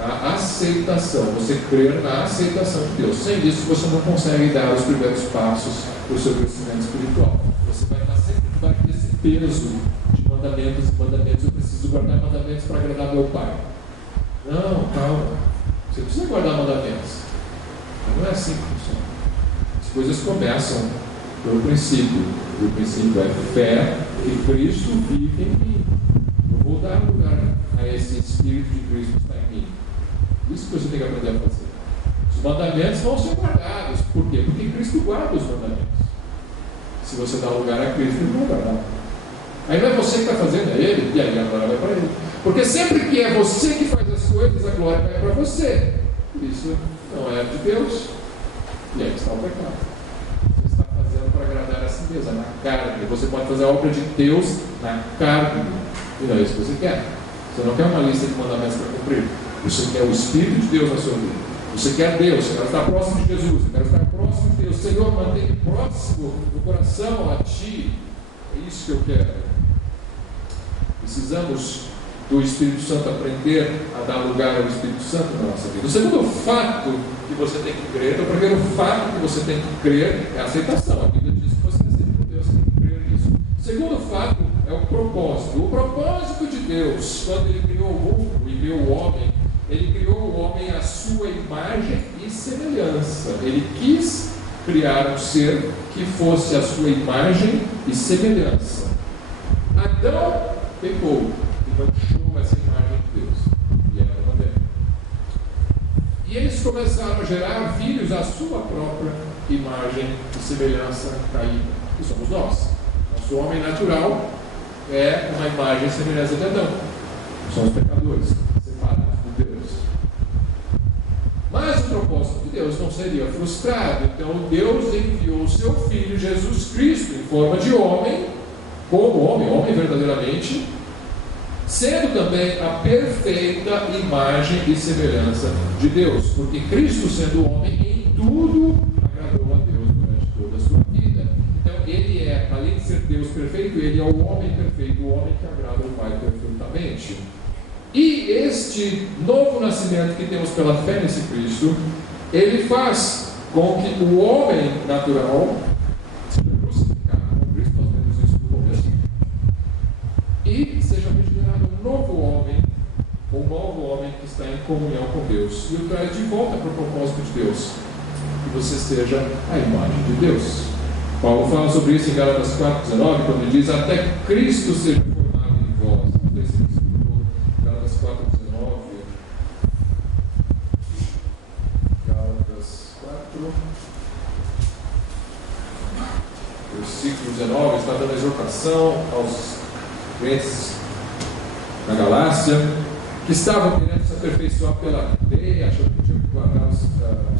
A aceitação, você crer na aceitação de Deus. Sem isso, você não consegue dar os primeiros passos para o seu crescimento espiritual. Você vai estar sempre debaixo desse peso de mandamentos e mandamentos, eu preciso guardar mandamentos para agradar meu pai. Não, calma. Você precisa guardar mandamentos. Não é assim que funciona. As coisas começam pelo princípio. E o princípio é fé que Cristo vive em mim. Eu vou dar lugar a esse Espírito de Cristo que está em mim. Isso que você tem que aprender a fazer. Os mandamentos vão ser guardados. Por quê? Porque Cristo guarda os mandamentos. Se você dá lugar a Cristo, Ele vai guardar. Aí não é você que está fazendo, é Ele, e aí a glória vai para Ele. Porque sempre que é você que faz as coisas, a glória vai para você. Isso não é de Deus. E aí está o pecado. Você está fazendo para agradar a si mesmo, na carne. Você pode fazer a obra de Deus na carne. E não é isso que você quer. Você não quer uma lista de mandamentos para cumprir. Você quer o Espírito de Deus na sua vida. Você quer Deus, você quer estar próximo de Jesus, você quer estar próximo de Deus. Senhor, mantém próximo no coração a Ti. É isso que eu quero. Precisamos do Espírito Santo aprender a dar lugar ao Espírito Santo na nossa vida. O segundo fato que você tem que crer, então, o primeiro fato que você tem que crer é a aceitação. A Bíblia diz que você aceita por Deus, você tem que crer nisso. O segundo fato é o propósito. O propósito de Deus, quando Ele criou o mundo e criou o homem, Ele criou o homem à sua imagem e semelhança. Ele quis criar um ser que fosse a sua imagem e semelhança. Adão pecou e manchou essa imagem de Deus. E era uma dela. E eles começaram a gerar filhos à sua própria imagem e semelhança caída. E somos nós. Nosso homem natural é uma imagem e semelhança de Adão. Somos pecadores. Mas o propósito de Deus não seria frustrado. Então Deus enviou o seu Filho Jesus Cristo em forma de homem, como homem verdadeiramente, sendo também a perfeita imagem e semelhança de Deus, porque Cristo, sendo homem, em tudo agradou a Deus durante toda a sua vida. Então Ele é, além de ser Deus perfeito, Ele é o homem perfeito, o homem que agrada o Pai perfeitamente. E este novo nascimento que temos pela fé nesse Cristo, ele faz com que o homem natural seja crucificado com Cristo, nós vemos isso no começo, e seja regenerado um novo homem que está em comunhão com Deus, e o traz de volta para o propósito de Deus, que você seja a imagem de Deus. Paulo fala sobre isso em Gálatas 4,19, quando ele diz: até que Cristo seja formado em vós. Gálatas 4,19. Gálatas 4, versículo 19, está dando exortação aos crentes na Galácia, que estavam querendo se aperfeiçoar pela lei, achando que tinham que guardar os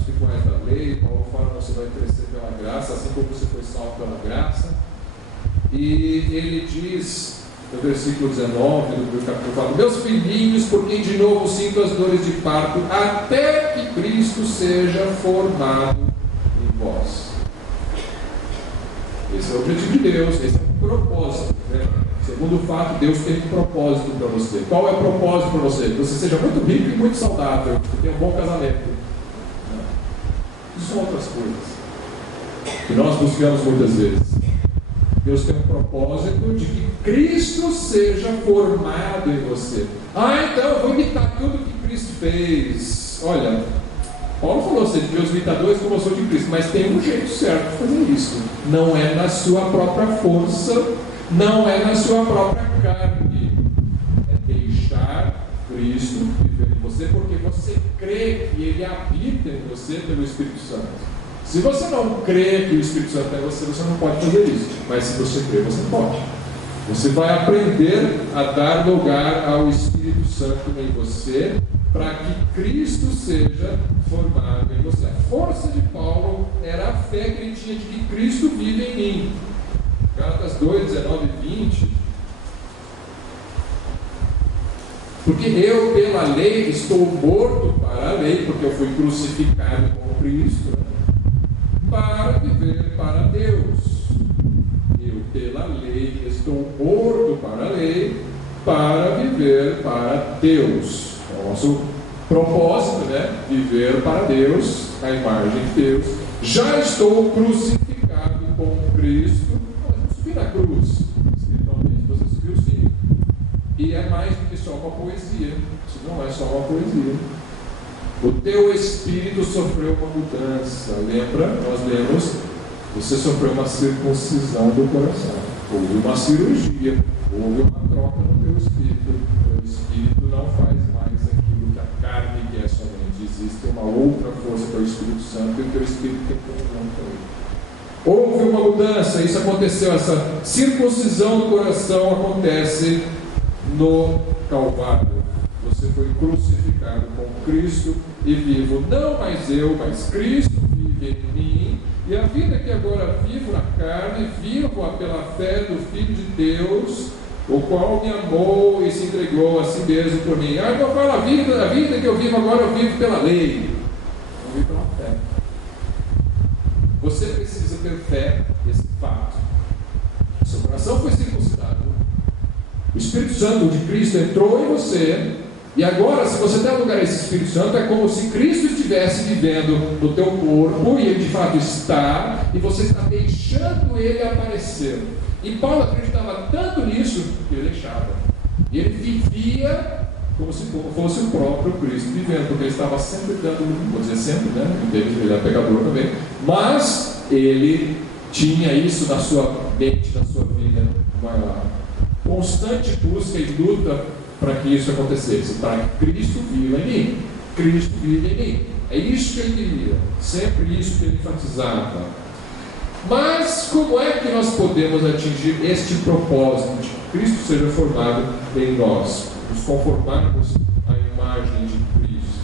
rituais da lei. Paulo fala: você vai crescer pela graça, assim como você foi salvo pela graça. E ele diz no versículo 19 do capítulo 4: meus filhinhos, por quem de novo sinto as dores de parto, até que Cristo seja formado em vós. Esse é o objetivo de Deus, esse é o propósito, né? Segundo fato, Deus tem um propósito para você. Qual é o propósito para você? Que você seja muito rico e muito saudável, que tenha um bom casamento. Isso são outras coisas que nós buscamos muitas vezes. Deus tem um propósito de que Cristo seja formado em você. Então eu vou imitar tudo que Cristo fez. Olha, Paulo falou: você devia os imitadores como eu sou de Cristo, mas tem um jeito certo de fazer isso. Não é na sua própria força, não é na sua própria carne. É deixar Cristo viver em você, porque você crê que Ele habita em você pelo Espírito Santo. Se você não crê que o Espírito Santo é você, você não pode fazer isso. Mas se você crê, você pode. Você vai aprender a dar lugar ao Espírito Santo em você, para que Cristo seja formado em você. A força de Paulo era a fé que ele tinha de que Cristo vive em mim. Gálatas 2, 19 e 20. Porque eu, pela lei, estou morto para a lei, porque eu fui crucificado com Cristo, para viver para Deus. Eu, pela lei, estou morto para a lei, para viver para Deus. É o nosso propósito, né? Viver para Deus, a imagem de Deus. Já estou crucificado com Cristo. Mas não subi na cruz. Espiritualmente você subiu sim. E é mais do que só uma poesia. Isso não é só uma poesia. O teu espírito sofreu uma mudança. Lembra? Nós lemos, você sofreu uma circuncisão do coração. Houve uma cirurgia. Houve uma troca no teu espírito. O teu espírito não faz mais aquilo que a carne quer somente. Existe uma outra força que é o Espírito Santo e o teu espírito tem comunhão com ele. Houve uma mudança, isso aconteceu, essa circuncisão do coração acontece no Calvário. Você foi crucificado com Cristo e vivo, não mais eu, mas Cristo vive em mim, e a vida que agora vivo na carne, vivo-a pela fé do Filho de Deus, o qual me amou e se entregou a si mesmo por mim. Então fala, a vida que eu vivo agora, eu vivo pela lei, eu vivo pela fé. Você precisa ter fé nesse fato. Seu coração foi circuncidado. O Espírito Santo de Cristo entrou em você. E agora, se você der lugar a esse Espírito Santo, é como se Cristo estivesse vivendo no teu corpo, e ele de fato está, e você está deixando ele aparecer. E Paulo acreditava tanto nisso, que ele deixava. E ele vivia como se fosse o próprio Cristo vivendo, porque ele estava sempre dando, vou dizer sempre, né? Ele era pecador também, mas ele tinha isso na sua mente, na sua vida, uma constante busca e luta para que isso acontecesse, para que Cristo viva em mim. Cristo vive em mim. É isso que ele queria, sempre isso que ele enfatizava. Mas como é que nós podemos atingir este propósito de que Cristo seja formado em nós, nos conformarmos à imagem de Cristo?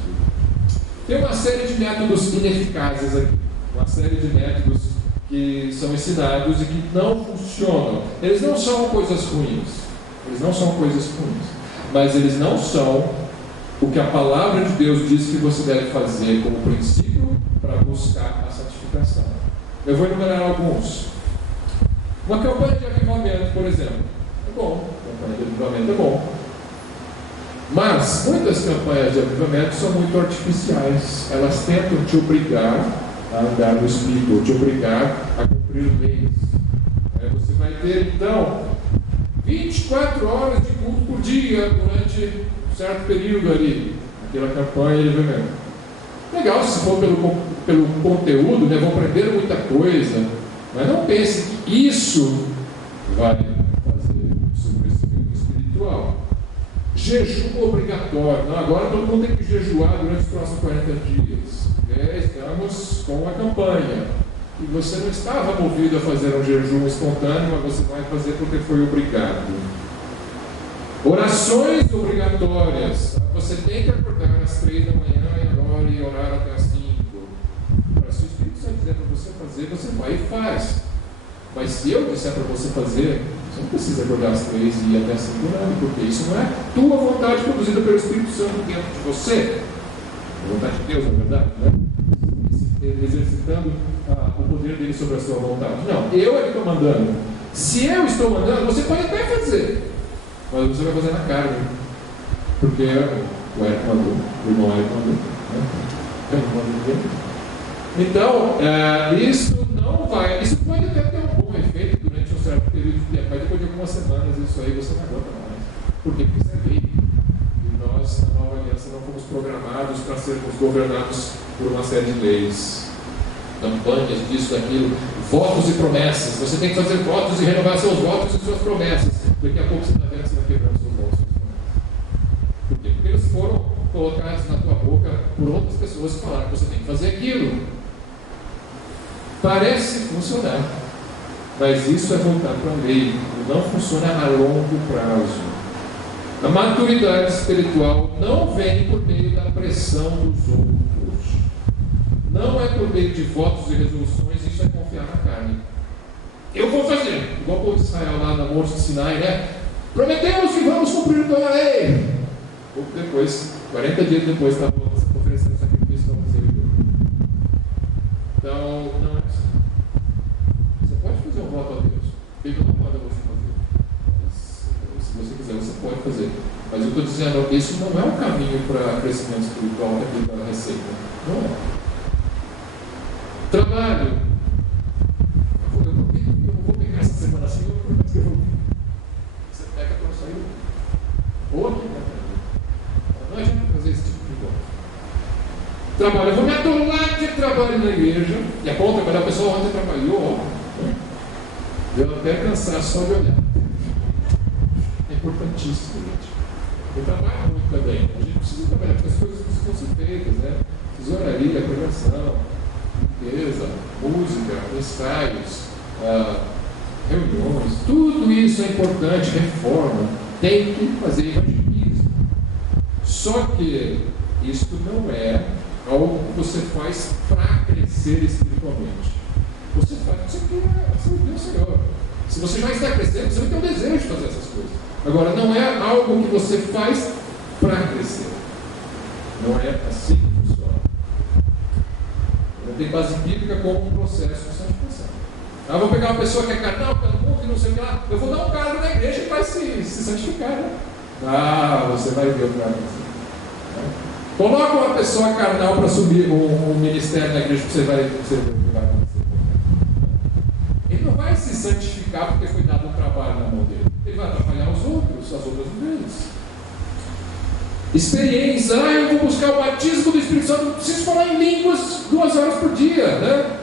Tem uma série de métodos ineficazes aqui, uma série de métodos que são ensinados e que não funcionam. Eles não são coisas ruins, mas eles não são o que a palavra de Deus diz que você deve fazer como princípio para buscar a santificação. Eu vou enumerar alguns. Uma campanha de avivamento, por exemplo, é bom. Campanha de avivamento é bom. Mas muitas campanhas de avivamento são muito artificiais. Elas tentam te obrigar a andar no Espírito, te obrigar a cumprir leis. Você vai ter então 24 horas de culto por dia durante um certo período ali, aquela campanha de avivamento. Legal se for pelo conteúdo, né? Vão aprender muita coisa, mas não pense que isso vai fazer o seu crescimento espiritual. Jejum obrigatório. Não, agora todo mundo tem que jejuar durante os próximos 40 dias. Estamos com a campanha. E você não estava movido a fazer um jejum espontâneo, mas você vai fazer porque foi obrigado. Orações obrigatórias. Você tem que acordar às 3 da manhã e orar até às 5. Se o Espírito Santo dizer para você fazer, você vai e faz. Mas se eu disser para você fazer, você não precisa acordar às 3 e ir até às 5 não, porque isso não é tua vontade produzida pelo Espírito Santo dentro de você. A vontade de Deus, na verdade, né? Exercitando o poder dele sobre a sua vontade. Não, eu é que estou mandando. Se eu estou mandando, você pode até fazer, mas você vai fazer na carne, porque o Eric mandou, o irmão Eric mandou, né? Então, isso pode até ter um bom efeito durante um certo período de tempo, mas depois de algumas semanas isso aí você não aguenta mais. Por quê? Porque isso é lei. E nós, na nova aliança, não fomos programados para sermos governados por uma série de leis, campanhas, disso, daquilo, votos e promessas. Você tem que fazer votos e renovar seus votos e suas promessas. Daqui a pouco você está vendo que você vai quebrando seus votos e suas promessas. Por quê? Porque eles foram colocados na tua boca por outras pessoas que falaram que você tem que fazer aquilo. Parece funcionar, mas isso é voltar para a lei. Não funciona a longo prazo. A maturidade espiritual não vem por meio da pressão dos outros. Não é por meio de votos e resoluções, isso é confiar na carne. Eu vou fazer, igual o povo de Israel lá na Monte de Sinai, né? Prometemos que vamos cumprir toda a lei. Pouco depois, 40 dias depois, estava oferecendo sacrifício para você. Então, não é assim. Você pode fazer um voto a Deus. Ele não manda você fazer. Mas, se você quiser, você pode fazer. Mas eu estou dizendo, isso não é um caminho para crescimento espiritual aqui da receita. Não é. Trabalho. Eu não vou pegar essa semana assim, você peca para não sair. trabalho. Eu vou me atolar de trabalho na igreja. E é bom trabalhar, o pessoal ontem trabalhou, deu até cansar só de olhar. É importantíssimo, gente. Eu trabalho muito também. A gente precisa trabalhar, porque as coisas precisam ser feitas, né? Tesouraria, prevenção, limpeza, música, ensaios, reuniões, tudo isso é importante, reforma, tem que fazer evangelismo. Só que isso não é algo que você faz para crescer espiritualmente. Você faz porque você quer servir o Senhor. Se você já está crescendo, você vai ter um desejo de fazer essas coisas. Agora, não é algo que você faz para crescer. Não é assim que funciona. Não tem base bíblica como um processo de santificação. Vou pegar uma pessoa que é carnal, pelo mundo e não sei o que lá, eu vou dar um cargo na igreja e vai se santificar, né? Você vai ver o cargo assim. Coloca uma pessoa carnal para assumir um ministério na igreja que você vai acontecer. Ele não vai se santificar porque foi dado um trabalho na mão dele. Ele vai atrapalhar os outros, as outras vezes. Experiência, eu vou buscar o batismo do Espírito Santo, não preciso falar em línguas 2 horas por dia, né?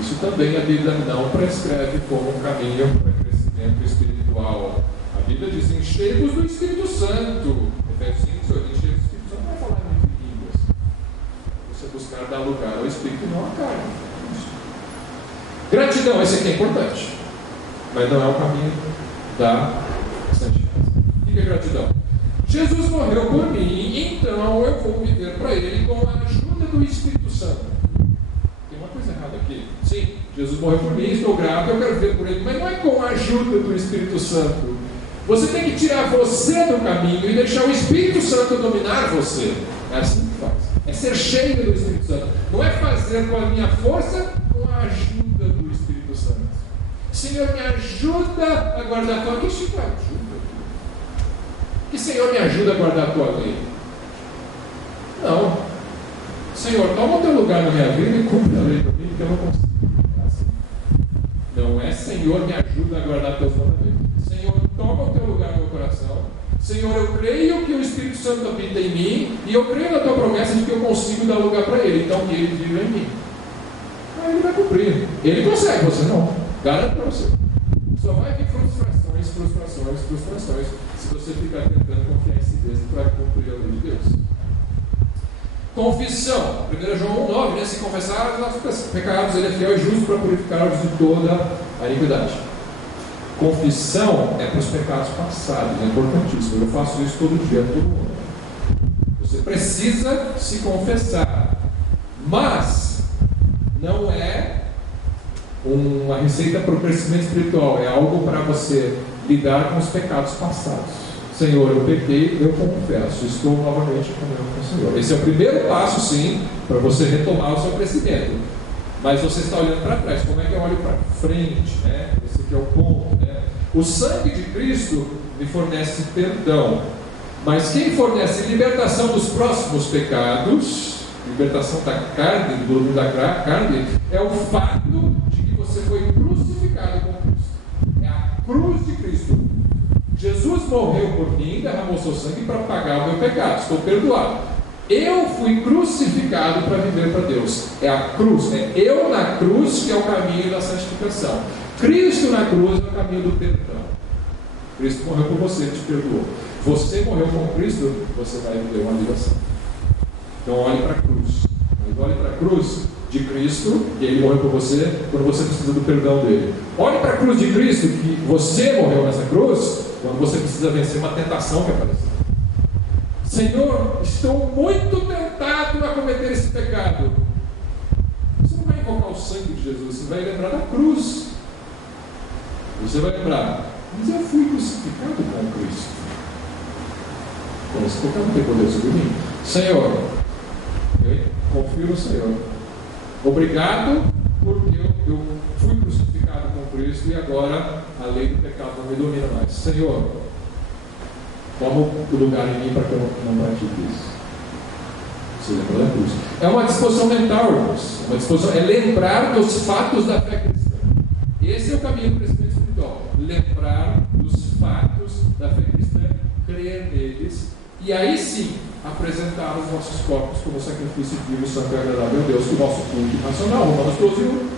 Isso também a Bíblia não prescreve como um caminho para crescimento espiritual. A Bíblia diz: enchei-vos do Espírito Santo. Efésios 5, 8, enchei-vos do Espírito Santo, não vai falar muito em línguas. Você buscar dar lugar ao Espírito e não à carne. Gratidão, esse aqui é importante, mas não é o caminho da santificação. O que é gratidão? Jesus morreu por mim, então eu vou viver para Ele com a ajuda do Espírito Santo. Tem uma coisa errada aqui. Sim, Jesus morreu por mim, estou grato, eu quero viver por Ele, mas não é com a ajuda do Espírito Santo. Você tem que tirar você do caminho e deixar o Espírito Santo dominar você. É assim que faz. É ser cheio do Espírito Santo. Não é fazer com a minha força, com a ajuda do Espírito Santo. Senhor, me ajuda a guardar a tua lei. Que te ajuda? Que Senhor me ajuda a guardar a tua lei? Não. Senhor, toma o teu lugar na minha vida e cumpre a lei para mim, que eu não consigo. É assim. Não é Senhor, me ajuda a guardar teus mandamentos. Senhor, toma o teu lugar no meu coração. Senhor, eu creio que o Espírito Santo habita em mim e eu creio na tua promessa de que eu consigo dar lugar para Ele. Então, que Ele viva em mim. Aí Ele vai cumprir. Ele consegue, você não. Garanto para você. Só vai vir frustrações, se você ficar tentando confiar em si mesmo para cumprir a lei de Deus. Confissão. 1 João 1,9, né? Se confessar os nossos pecados, Ele é fiel e justo para purificar-os de toda a iniquidade. Confissão é para os pecados passados, é importantíssimo. Eu faço isso todo dia, todo mundo. Você precisa se confessar, mas não é uma receita para o crescimento espiritual, é algo para você lidar com os pecados passados. Senhor, eu pequei, eu confesso, estou novamente comunhão com o Senhor. Esse é o primeiro passo, sim, para você retomar o seu crescimento. Mas você está olhando para trás, como é que eu olho para frente, né? Esse aqui é o ponto, né? O sangue de Cristo me fornece perdão, mas quem fornece libertação dos próximos pecados, libertação da carne, do domínio da carne, é o fato de que você foi crucificado com Cristo. É a cruz de Cristo. Jesus morreu por mim, derramou seu sangue para pagar o meu pecado, estou perdoado. Eu fui crucificado para viver para Deus. É a cruz, é eu na cruz que é o caminho da santificação. Cristo na cruz é o caminho do perdão. Cristo morreu por você, te perdoou. Você morreu com Cristo, você vai viver uma vida santa. Então olhe para a cruz. Olhe para a cruz de Cristo, que Ele morreu por você, quando você precisa do perdão dele. Olhe para a cruz de Cristo, que você morreu nessa cruz, quando você precisa vencer uma tentação que apareceu. Senhor, estou muito tentado a cometer esse pecado. Você não vai invocar o sangue de Jesus, você vai lembrar da cruz. Você vai lembrar, mas eu fui crucificado com Cristo. Então, esse pecado não tem poder sobre mim. Senhor, eu confio no Senhor. Obrigado, porque eu fui crucificado com Cristo e agora a lei do pecado não me domina mais. Senhor, toma o lugar em mim para que eu não pratique isso. Você lembra da cruz? É uma disposição mental, irmãos. Uma disposição, é lembrar dos fatos da fé cristã. Esse é o caminho do crescimento espiritual. Lembrar dos fatos da fé cristã, crer neles, e aí sim apresentar os nossos corpos como sacrifício vivo, santo e agradável a Deus, que o nosso culto racional. Romanos 12:1.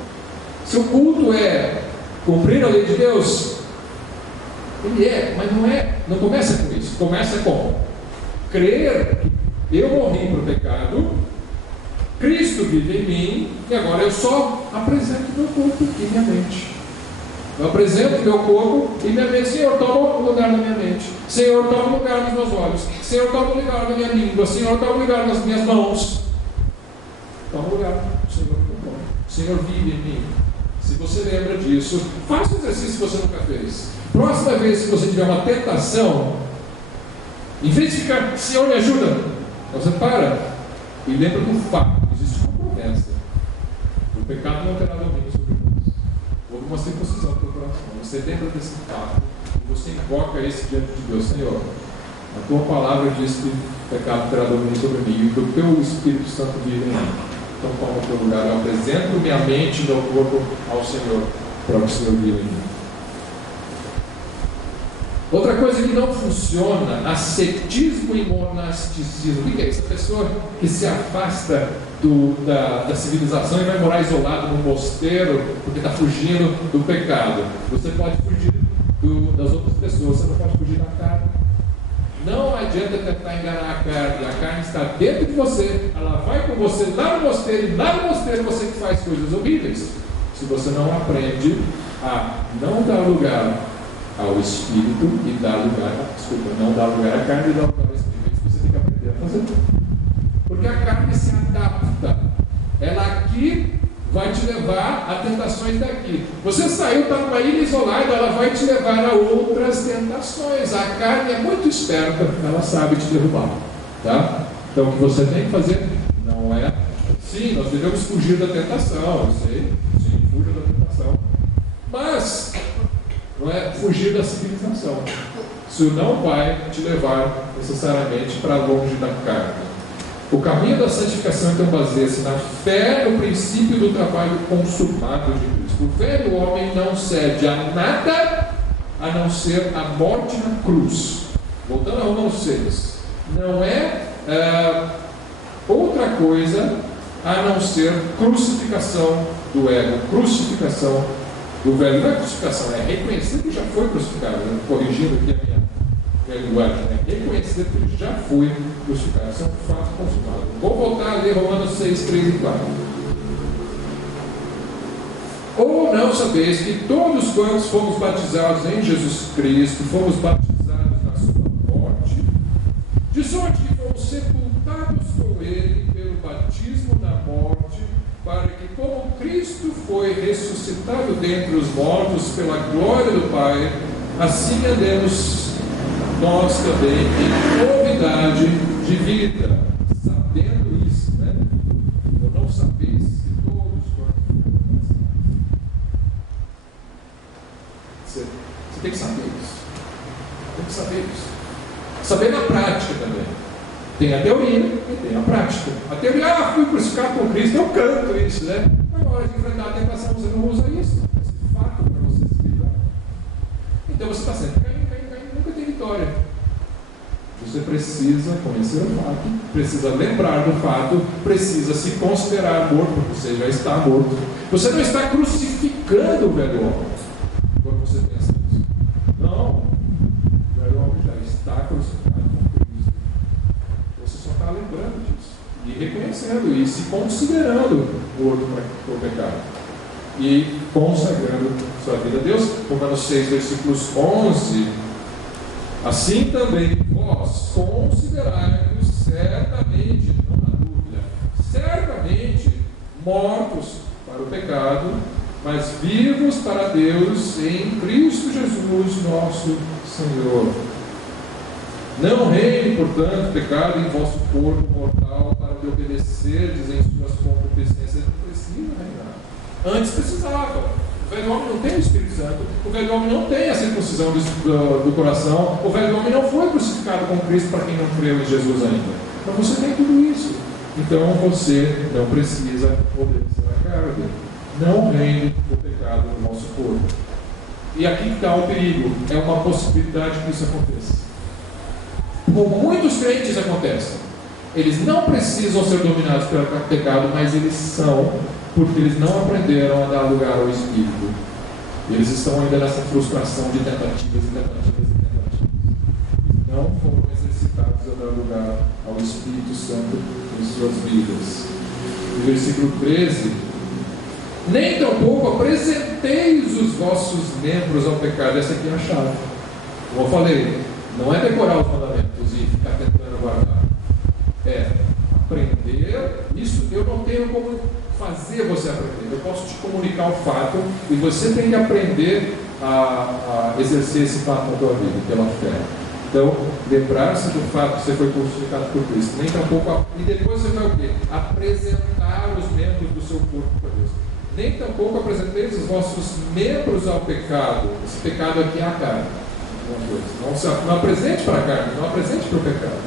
Se o culto é cumprir a lei de Deus, ele é, mas não começa com isso. Começa com crer que eu morri para o pecado, Cristo vive em mim, e agora eu só apresento meu corpo e minha mente. Eu apresento meu corpo e minha mente. Senhor, toma o lugar na minha mente. Senhor, toma o lugar nos meus olhos. Senhor, toma o lugar na minha língua. Senhor, toma o lugar nas minhas mãos. Toma o lugar. Senhor, vive em mim. Se você lembra disso, faça um exercício que você nunca fez. Próxima vez que você tiver uma tentação, em vez de ficar, Senhor, me ajuda, você para e lembra do fato. Existe uma promessa. O pecado não terá domínio sobre nós. Houve uma circuncisão do teu coração. Você lembra desse fato e você invoca esse diante de Deus. Senhor, a tua palavra diz que o pecado terá domínio sobre mim e que o teu Espírito Santo vive em mim. Então toma o teu lugar. Eu apresento minha mente e meu corpo ao Senhor, para que o Senhor viva em mim. Outra coisa que não funciona, ascetismo e monasticismo. O que é isso? A pessoa que se afasta da civilização e vai morar isolado num mosteiro porque está fugindo do pecado. Você pode fugir das outras pessoas, você não pode fugir da carne. Não adianta tentar enganar a carne está dentro de você, ela vai com você lá no mosteiro, e lá no mosteiro você que faz coisas horríveis. Se você não aprende a não dar lugar ao Espírito e dar lugar, não dar lugar à carne e dar lugar ao Espírito, você tem que aprender a fazer. Porque a carne se adapta, ela aqui vai te levar a tentações daqui. Você saiu, está numa ilha isolada, ela vai te levar a outras tentações. A carne é muito esperta, ela sabe te derrubar. Tá? Então o que você tem que fazer não é. Sim, nós devemos fugir da tentação, eu sei. Sim, fuja da tentação. Mas não é fugir da civilização. Isso não vai te levar necessariamente para longe da carne. O caminho da santificação então baseia-se na fé no princípio do trabalho consumado de Cristo. O velho homem não cede a nada a não ser a morte na cruz. Voltando a Romanos 6, não é outra coisa a não ser crucificação do ego, crucificação do velho. Não é crucificação, é reconhecer que já foi crucificado, né? Corrigindo aqui a minha linguagem, né? Reconhecer que já foi crucificado. Isso é um fato consumado. Vou voltar a ler Romanos 6, 3 e 4. Ou não sabeis que todos quantos fomos batizados em Jesus Cristo, fomos batizados na sua morte, de sorte que fomos sepultados com ele pelo batismo na morte, para que como Cristo foi ressuscitado dentre os mortos pela glória do Pai, assim andemos nós também em novidade de vida. Sabendo isso, né? Ou não sabeis que todos você tem que saber isso. Tem que saber isso. Saber na prática também. Tem a teoria e tem a prática. A teoria, fui crucificado com Cristo, eu canto isso, né? Mas na hora de enfrentar a tentação, você não usa isso. Esse fato para você se livrar. Então você está sempre caindo, nunca tem vitória. Você precisa conhecer o fato, precisa lembrar do fato, precisa se considerar morto, porque você já está morto. Você não está crucificando o velho homem quando você pensa nisso. Não, o velho homem já está crucificado com Cristo. Você só está lembrando disso e reconhecendo e se considerando morto para o pecado e consagrando sua vida a Deus. Romanos 6, versículos 11. Assim também vós considerai-vos certamente, não há dúvida, certamente mortos para o pecado, mas vivos para Deus em Cristo Jesus, nosso Senhor. Não reine, portanto, pecado em vosso corpo mortal, para que obedecerdes em suas concupiscências. Não precisa reinar. Antes precisava. O velho homem não tem o Espírito Santo, o velho homem não tem a circuncisão do coração, o velho homem não foi crucificado com Cristo para quem não creu em Jesus ainda. Então você tem tudo isso. Então você não precisa obedecer à carne. Não reine o pecado no nosso corpo. E aqui está o perigo. É uma possibilidade que isso aconteça. Com muitos crentes acontece. Eles não precisam ser dominados pelo pecado, mas eles são, porque eles não aprenderam a dar lugar ao Espírito. Eles estão ainda nessa frustração de tentativas e tentativas e tentativas. Não foram exercitados a dar lugar ao Espírito Santo em suas vidas. No versículo 13: nem tampouco apresenteis os vossos membros ao pecado. Essa aqui é a chave. Como eu falei, não é decorar os mandamentos e ficar tentando guardar. É aprender. Isso eu não tenho como fazer você aprender. Eu posso te comunicar o fato e você tem que aprender a exercer esse fato na tua vida, pela fé. Então, lembrar-se do fato que você foi crucificado por Cristo. Nem tampouco, e depois você vai o quê? Apresentar os membros do seu corpo para Deus. Nem tampouco apresenteis os vossos membros ao pecado. Esse pecado aqui é a carne. Não apresente para a carne, não apresente para o pecado,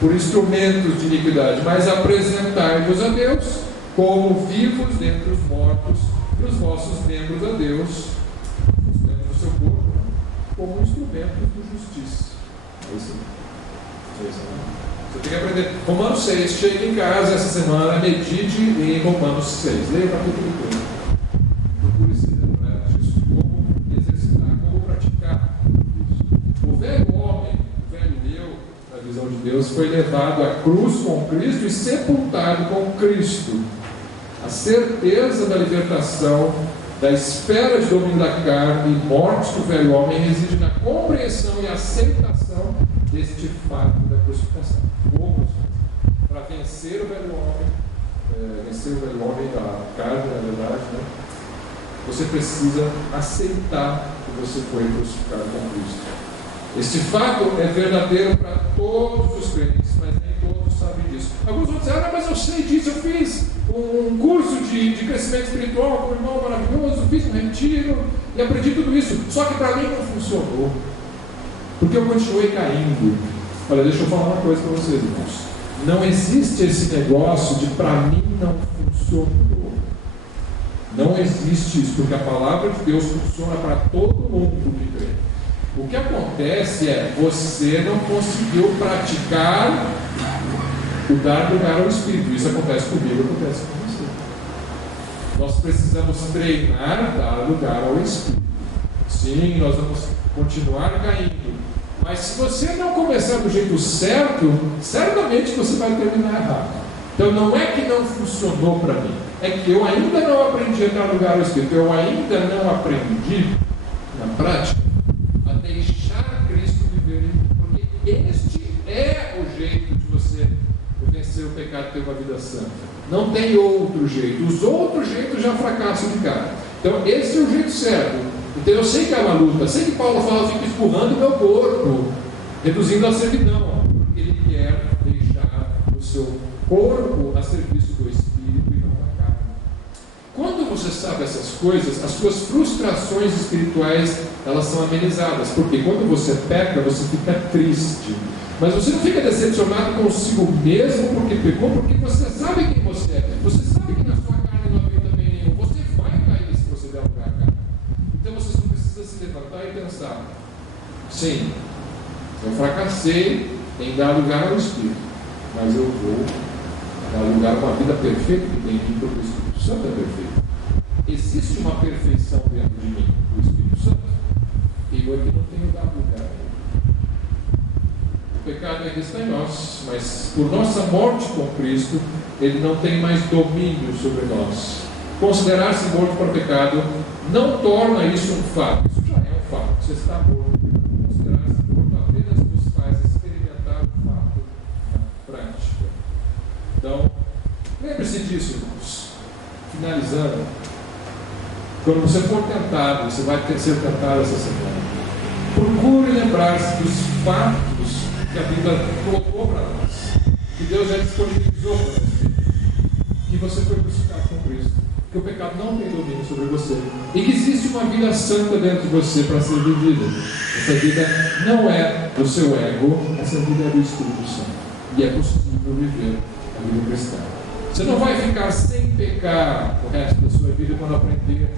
por instrumentos de iniquidade, mas apresentai-vos a Deus como vivos dentre os mortos, e os vossos membros a Deus, os membros do seu corpo, como instrumentos de justiça. É isso aí. Você tem que aprender. Romanos 6, chegue em casa essa semana, medite em Romanos 6. Leia o capítulo 3. Procure se lembrar disso, como exercitar, como praticar isso. O velho homem, o velho eu, na visão de Deus, foi levado à cruz com Cristo e sepultado com Cristo. A certeza da libertação da esfera de domínio da carne e morte do velho homem reside na compreensão e aceitação deste fato da crucificação. Para vencer o velho homem da carne, na verdade, né? Você precisa aceitar que você foi crucificado com Cristo. Este fato é verdadeiro para todos os crentes, mas nem todos sabem disso. Alguns vão dizer: mas eu sei disso, eu fiz um curso de crescimento espiritual com um irmão maravilhoso, fiz um retiro e aprendi tudo isso, só que para mim não funcionou, porque eu continuei caindo. Olha, deixa eu falar uma coisa para vocês, irmãos. Não existe esse negócio de para mim não funcionou. Não existe isso, porque a palavra de Deus funciona para todo mundo que crê. O que acontece é, você não conseguiu praticar o dar lugar ao Espírito. Isso acontece comigo, acontece com você. Nós precisamos treinar a dar lugar ao Espírito. Sim, nós vamos continuar caindo. Mas se você não começar do jeito certo, certamente você vai terminar errado. Então não é que não funcionou para mim, é que eu ainda não aprendi a dar lugar ao Espírito. Eu ainda não aprendi, na prática, a deixar Cristo viver em mim. Porque este é o jeito de você vencer o pecado e ter uma vida santa. Não tem outro jeito. Os outros jeitos já fracassam de cara. Então esse é o jeito certo. Então eu sei que é uma luta. Sei que Paulo fala, fica empurrando o meu corpo, reduzindo a servidão, porque ele quer deixar o seu corpo a serviço do Espírito e não da carne. Quando você sabe essas coisas, as suas frustrações espirituais, elas são amenizadas. Porque quando você peca, você fica triste. Mas você não fica decepcionado consigo mesmo porque pecou, porque você sabe quem você é. Você sabe que na sua carne não havia também nenhum. Você vai cair se você der lugar à carne. Então você só precisa se levantar e pensar: sim, eu fracassei em dar lugar ao Espírito, mas eu vou dar lugar a uma vida perfeita que tem em mim, porque o Espírito Santo é perfeito. Existe uma perfeição dentro de mim, o Espírito Santo, e eu aqui não tenho dado lugar a ele. O pecado ainda está em nós, mas por nossa morte com Cristo, ele não tem mais domínio sobre nós. Considerar-se morto para o pecado não torna isso um fato. Isso já é um fato. Você está morto. Considerar-se morto apenas nos faz experimentar o fato na prática. Então, lembre-se disso, irmãos. Finalizando, quando você for tentado, você vai ser tentado essa semana, procure lembrar-se dos fatos que a Bíblia colocou para nós, que Deus já disponibilizou para você, que você foi crucificado com Cristo, que o pecado não tem domínio sobre você e que existe uma vida santa dentro de você para ser vivida. Essa vida não é do seu ego, essa vida é do Espírito Santo, e é possível viver a vida cristã. Você não vai ficar sem pecar o resto da sua vida quando aprender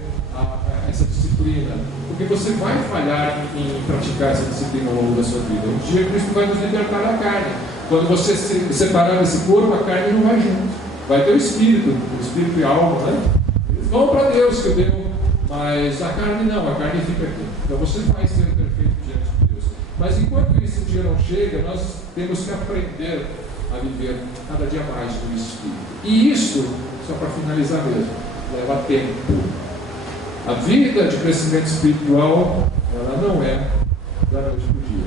essa disciplina, porque você vai falhar em praticar essa disciplina ao longo da sua vida. Um dia Cristo vai nos libertar da carne, Quando você se separar desse corpo, a carne não vai junto. Vai ter o espírito e a alma, né? Eles vão para Deus que deu, mas a carne não, a carne fica aqui. Então você vai ser perfeito diante de Deus. Mas enquanto esse dia não chega, nós temos que aprender a viver cada dia mais no Espírito. E isso, só para finalizar mesmo, leva tempo. A vida de crescimento espiritual, ela não é da noite para o dia.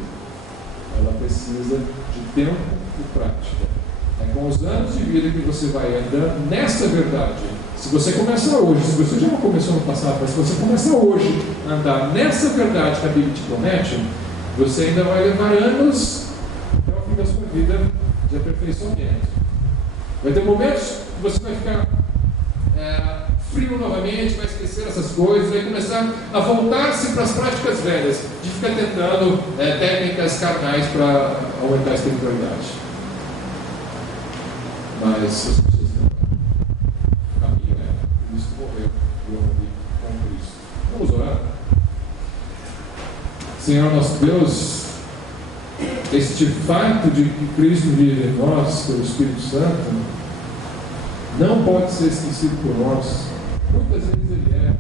Ela precisa de tempo e prática. É com os anos de vida que você vai andando nessa verdade. Se você começar hoje, se você já não começou no passado, mas se você começar hoje a andar nessa verdade que a Bíblia te promete, você ainda vai levar anos até o fim da sua vida de aperfeiçoamento. Vai ter momentos que você vai ficar frio novamente, vai esquecer essas coisas, vai começar a voltar-se para as práticas velhas, de ficar tentando técnicas carnais para aumentar a espiritualidade. Mas as pessoas não. O caminho é Cristo morreu e eu morri com Cristo. Vamos orar? Senhor nosso Deus, este fato de que Cristo vive em nós pelo Espírito Santo não pode ser esquecido por nós. Muitas vezes ele é.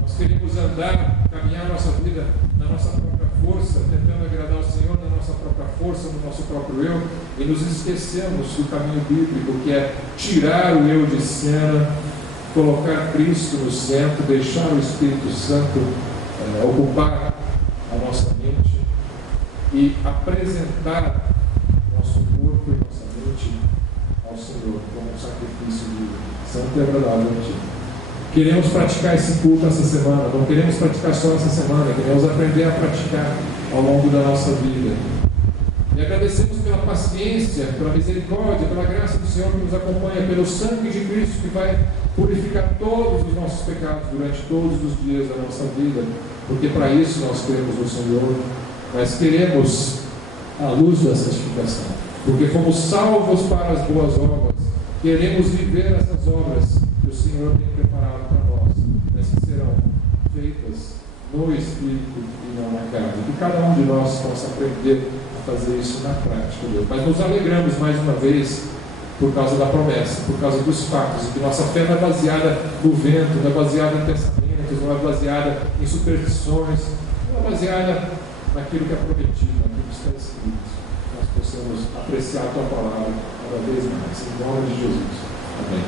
Nós queremos andar, caminhar a nossa vida na nossa própria força, tentando agradar ao Senhor na nossa própria força, no nosso próprio eu, e nos esquecemos do caminho bíblico, que é tirar o eu de cena, colocar Cristo no centro, deixar o Espírito Santo ocupar a nossa mente e apresentar nosso corpo e nossa mente ao Senhor como um sacrifício de santo e agradável a Ti. Queremos praticar esse culto essa semana, não queremos praticar só essa semana, queremos aprender a praticar ao longo da nossa vida. E agradecemos pela paciência, pela misericórdia, pela graça do Senhor que nos acompanha, pelo sangue de Cristo que vai purificar todos os nossos pecados durante todos os dias da nossa vida, porque para isso nós queremos o Senhor, mas queremos a luz da santificação, porque fomos salvos para as boas obras, queremos viver essas obras que o Senhor tem preparado para nós, mas que serão feitas no Espírito e não na carne. Que cada um de nós possa aprender a fazer isso na prática, Deus. Mas nos alegramos mais uma vez por causa da promessa, por causa dos fatos, e que nossa fé não é baseada no vento, não é baseada em pensamentos, não é baseada em superstições, não é baseada naquilo que é prometido, naquilo que está escrito. Nós possamos apreciar a Tua palavra cada vez mais. Em nome de Jesus. Amém.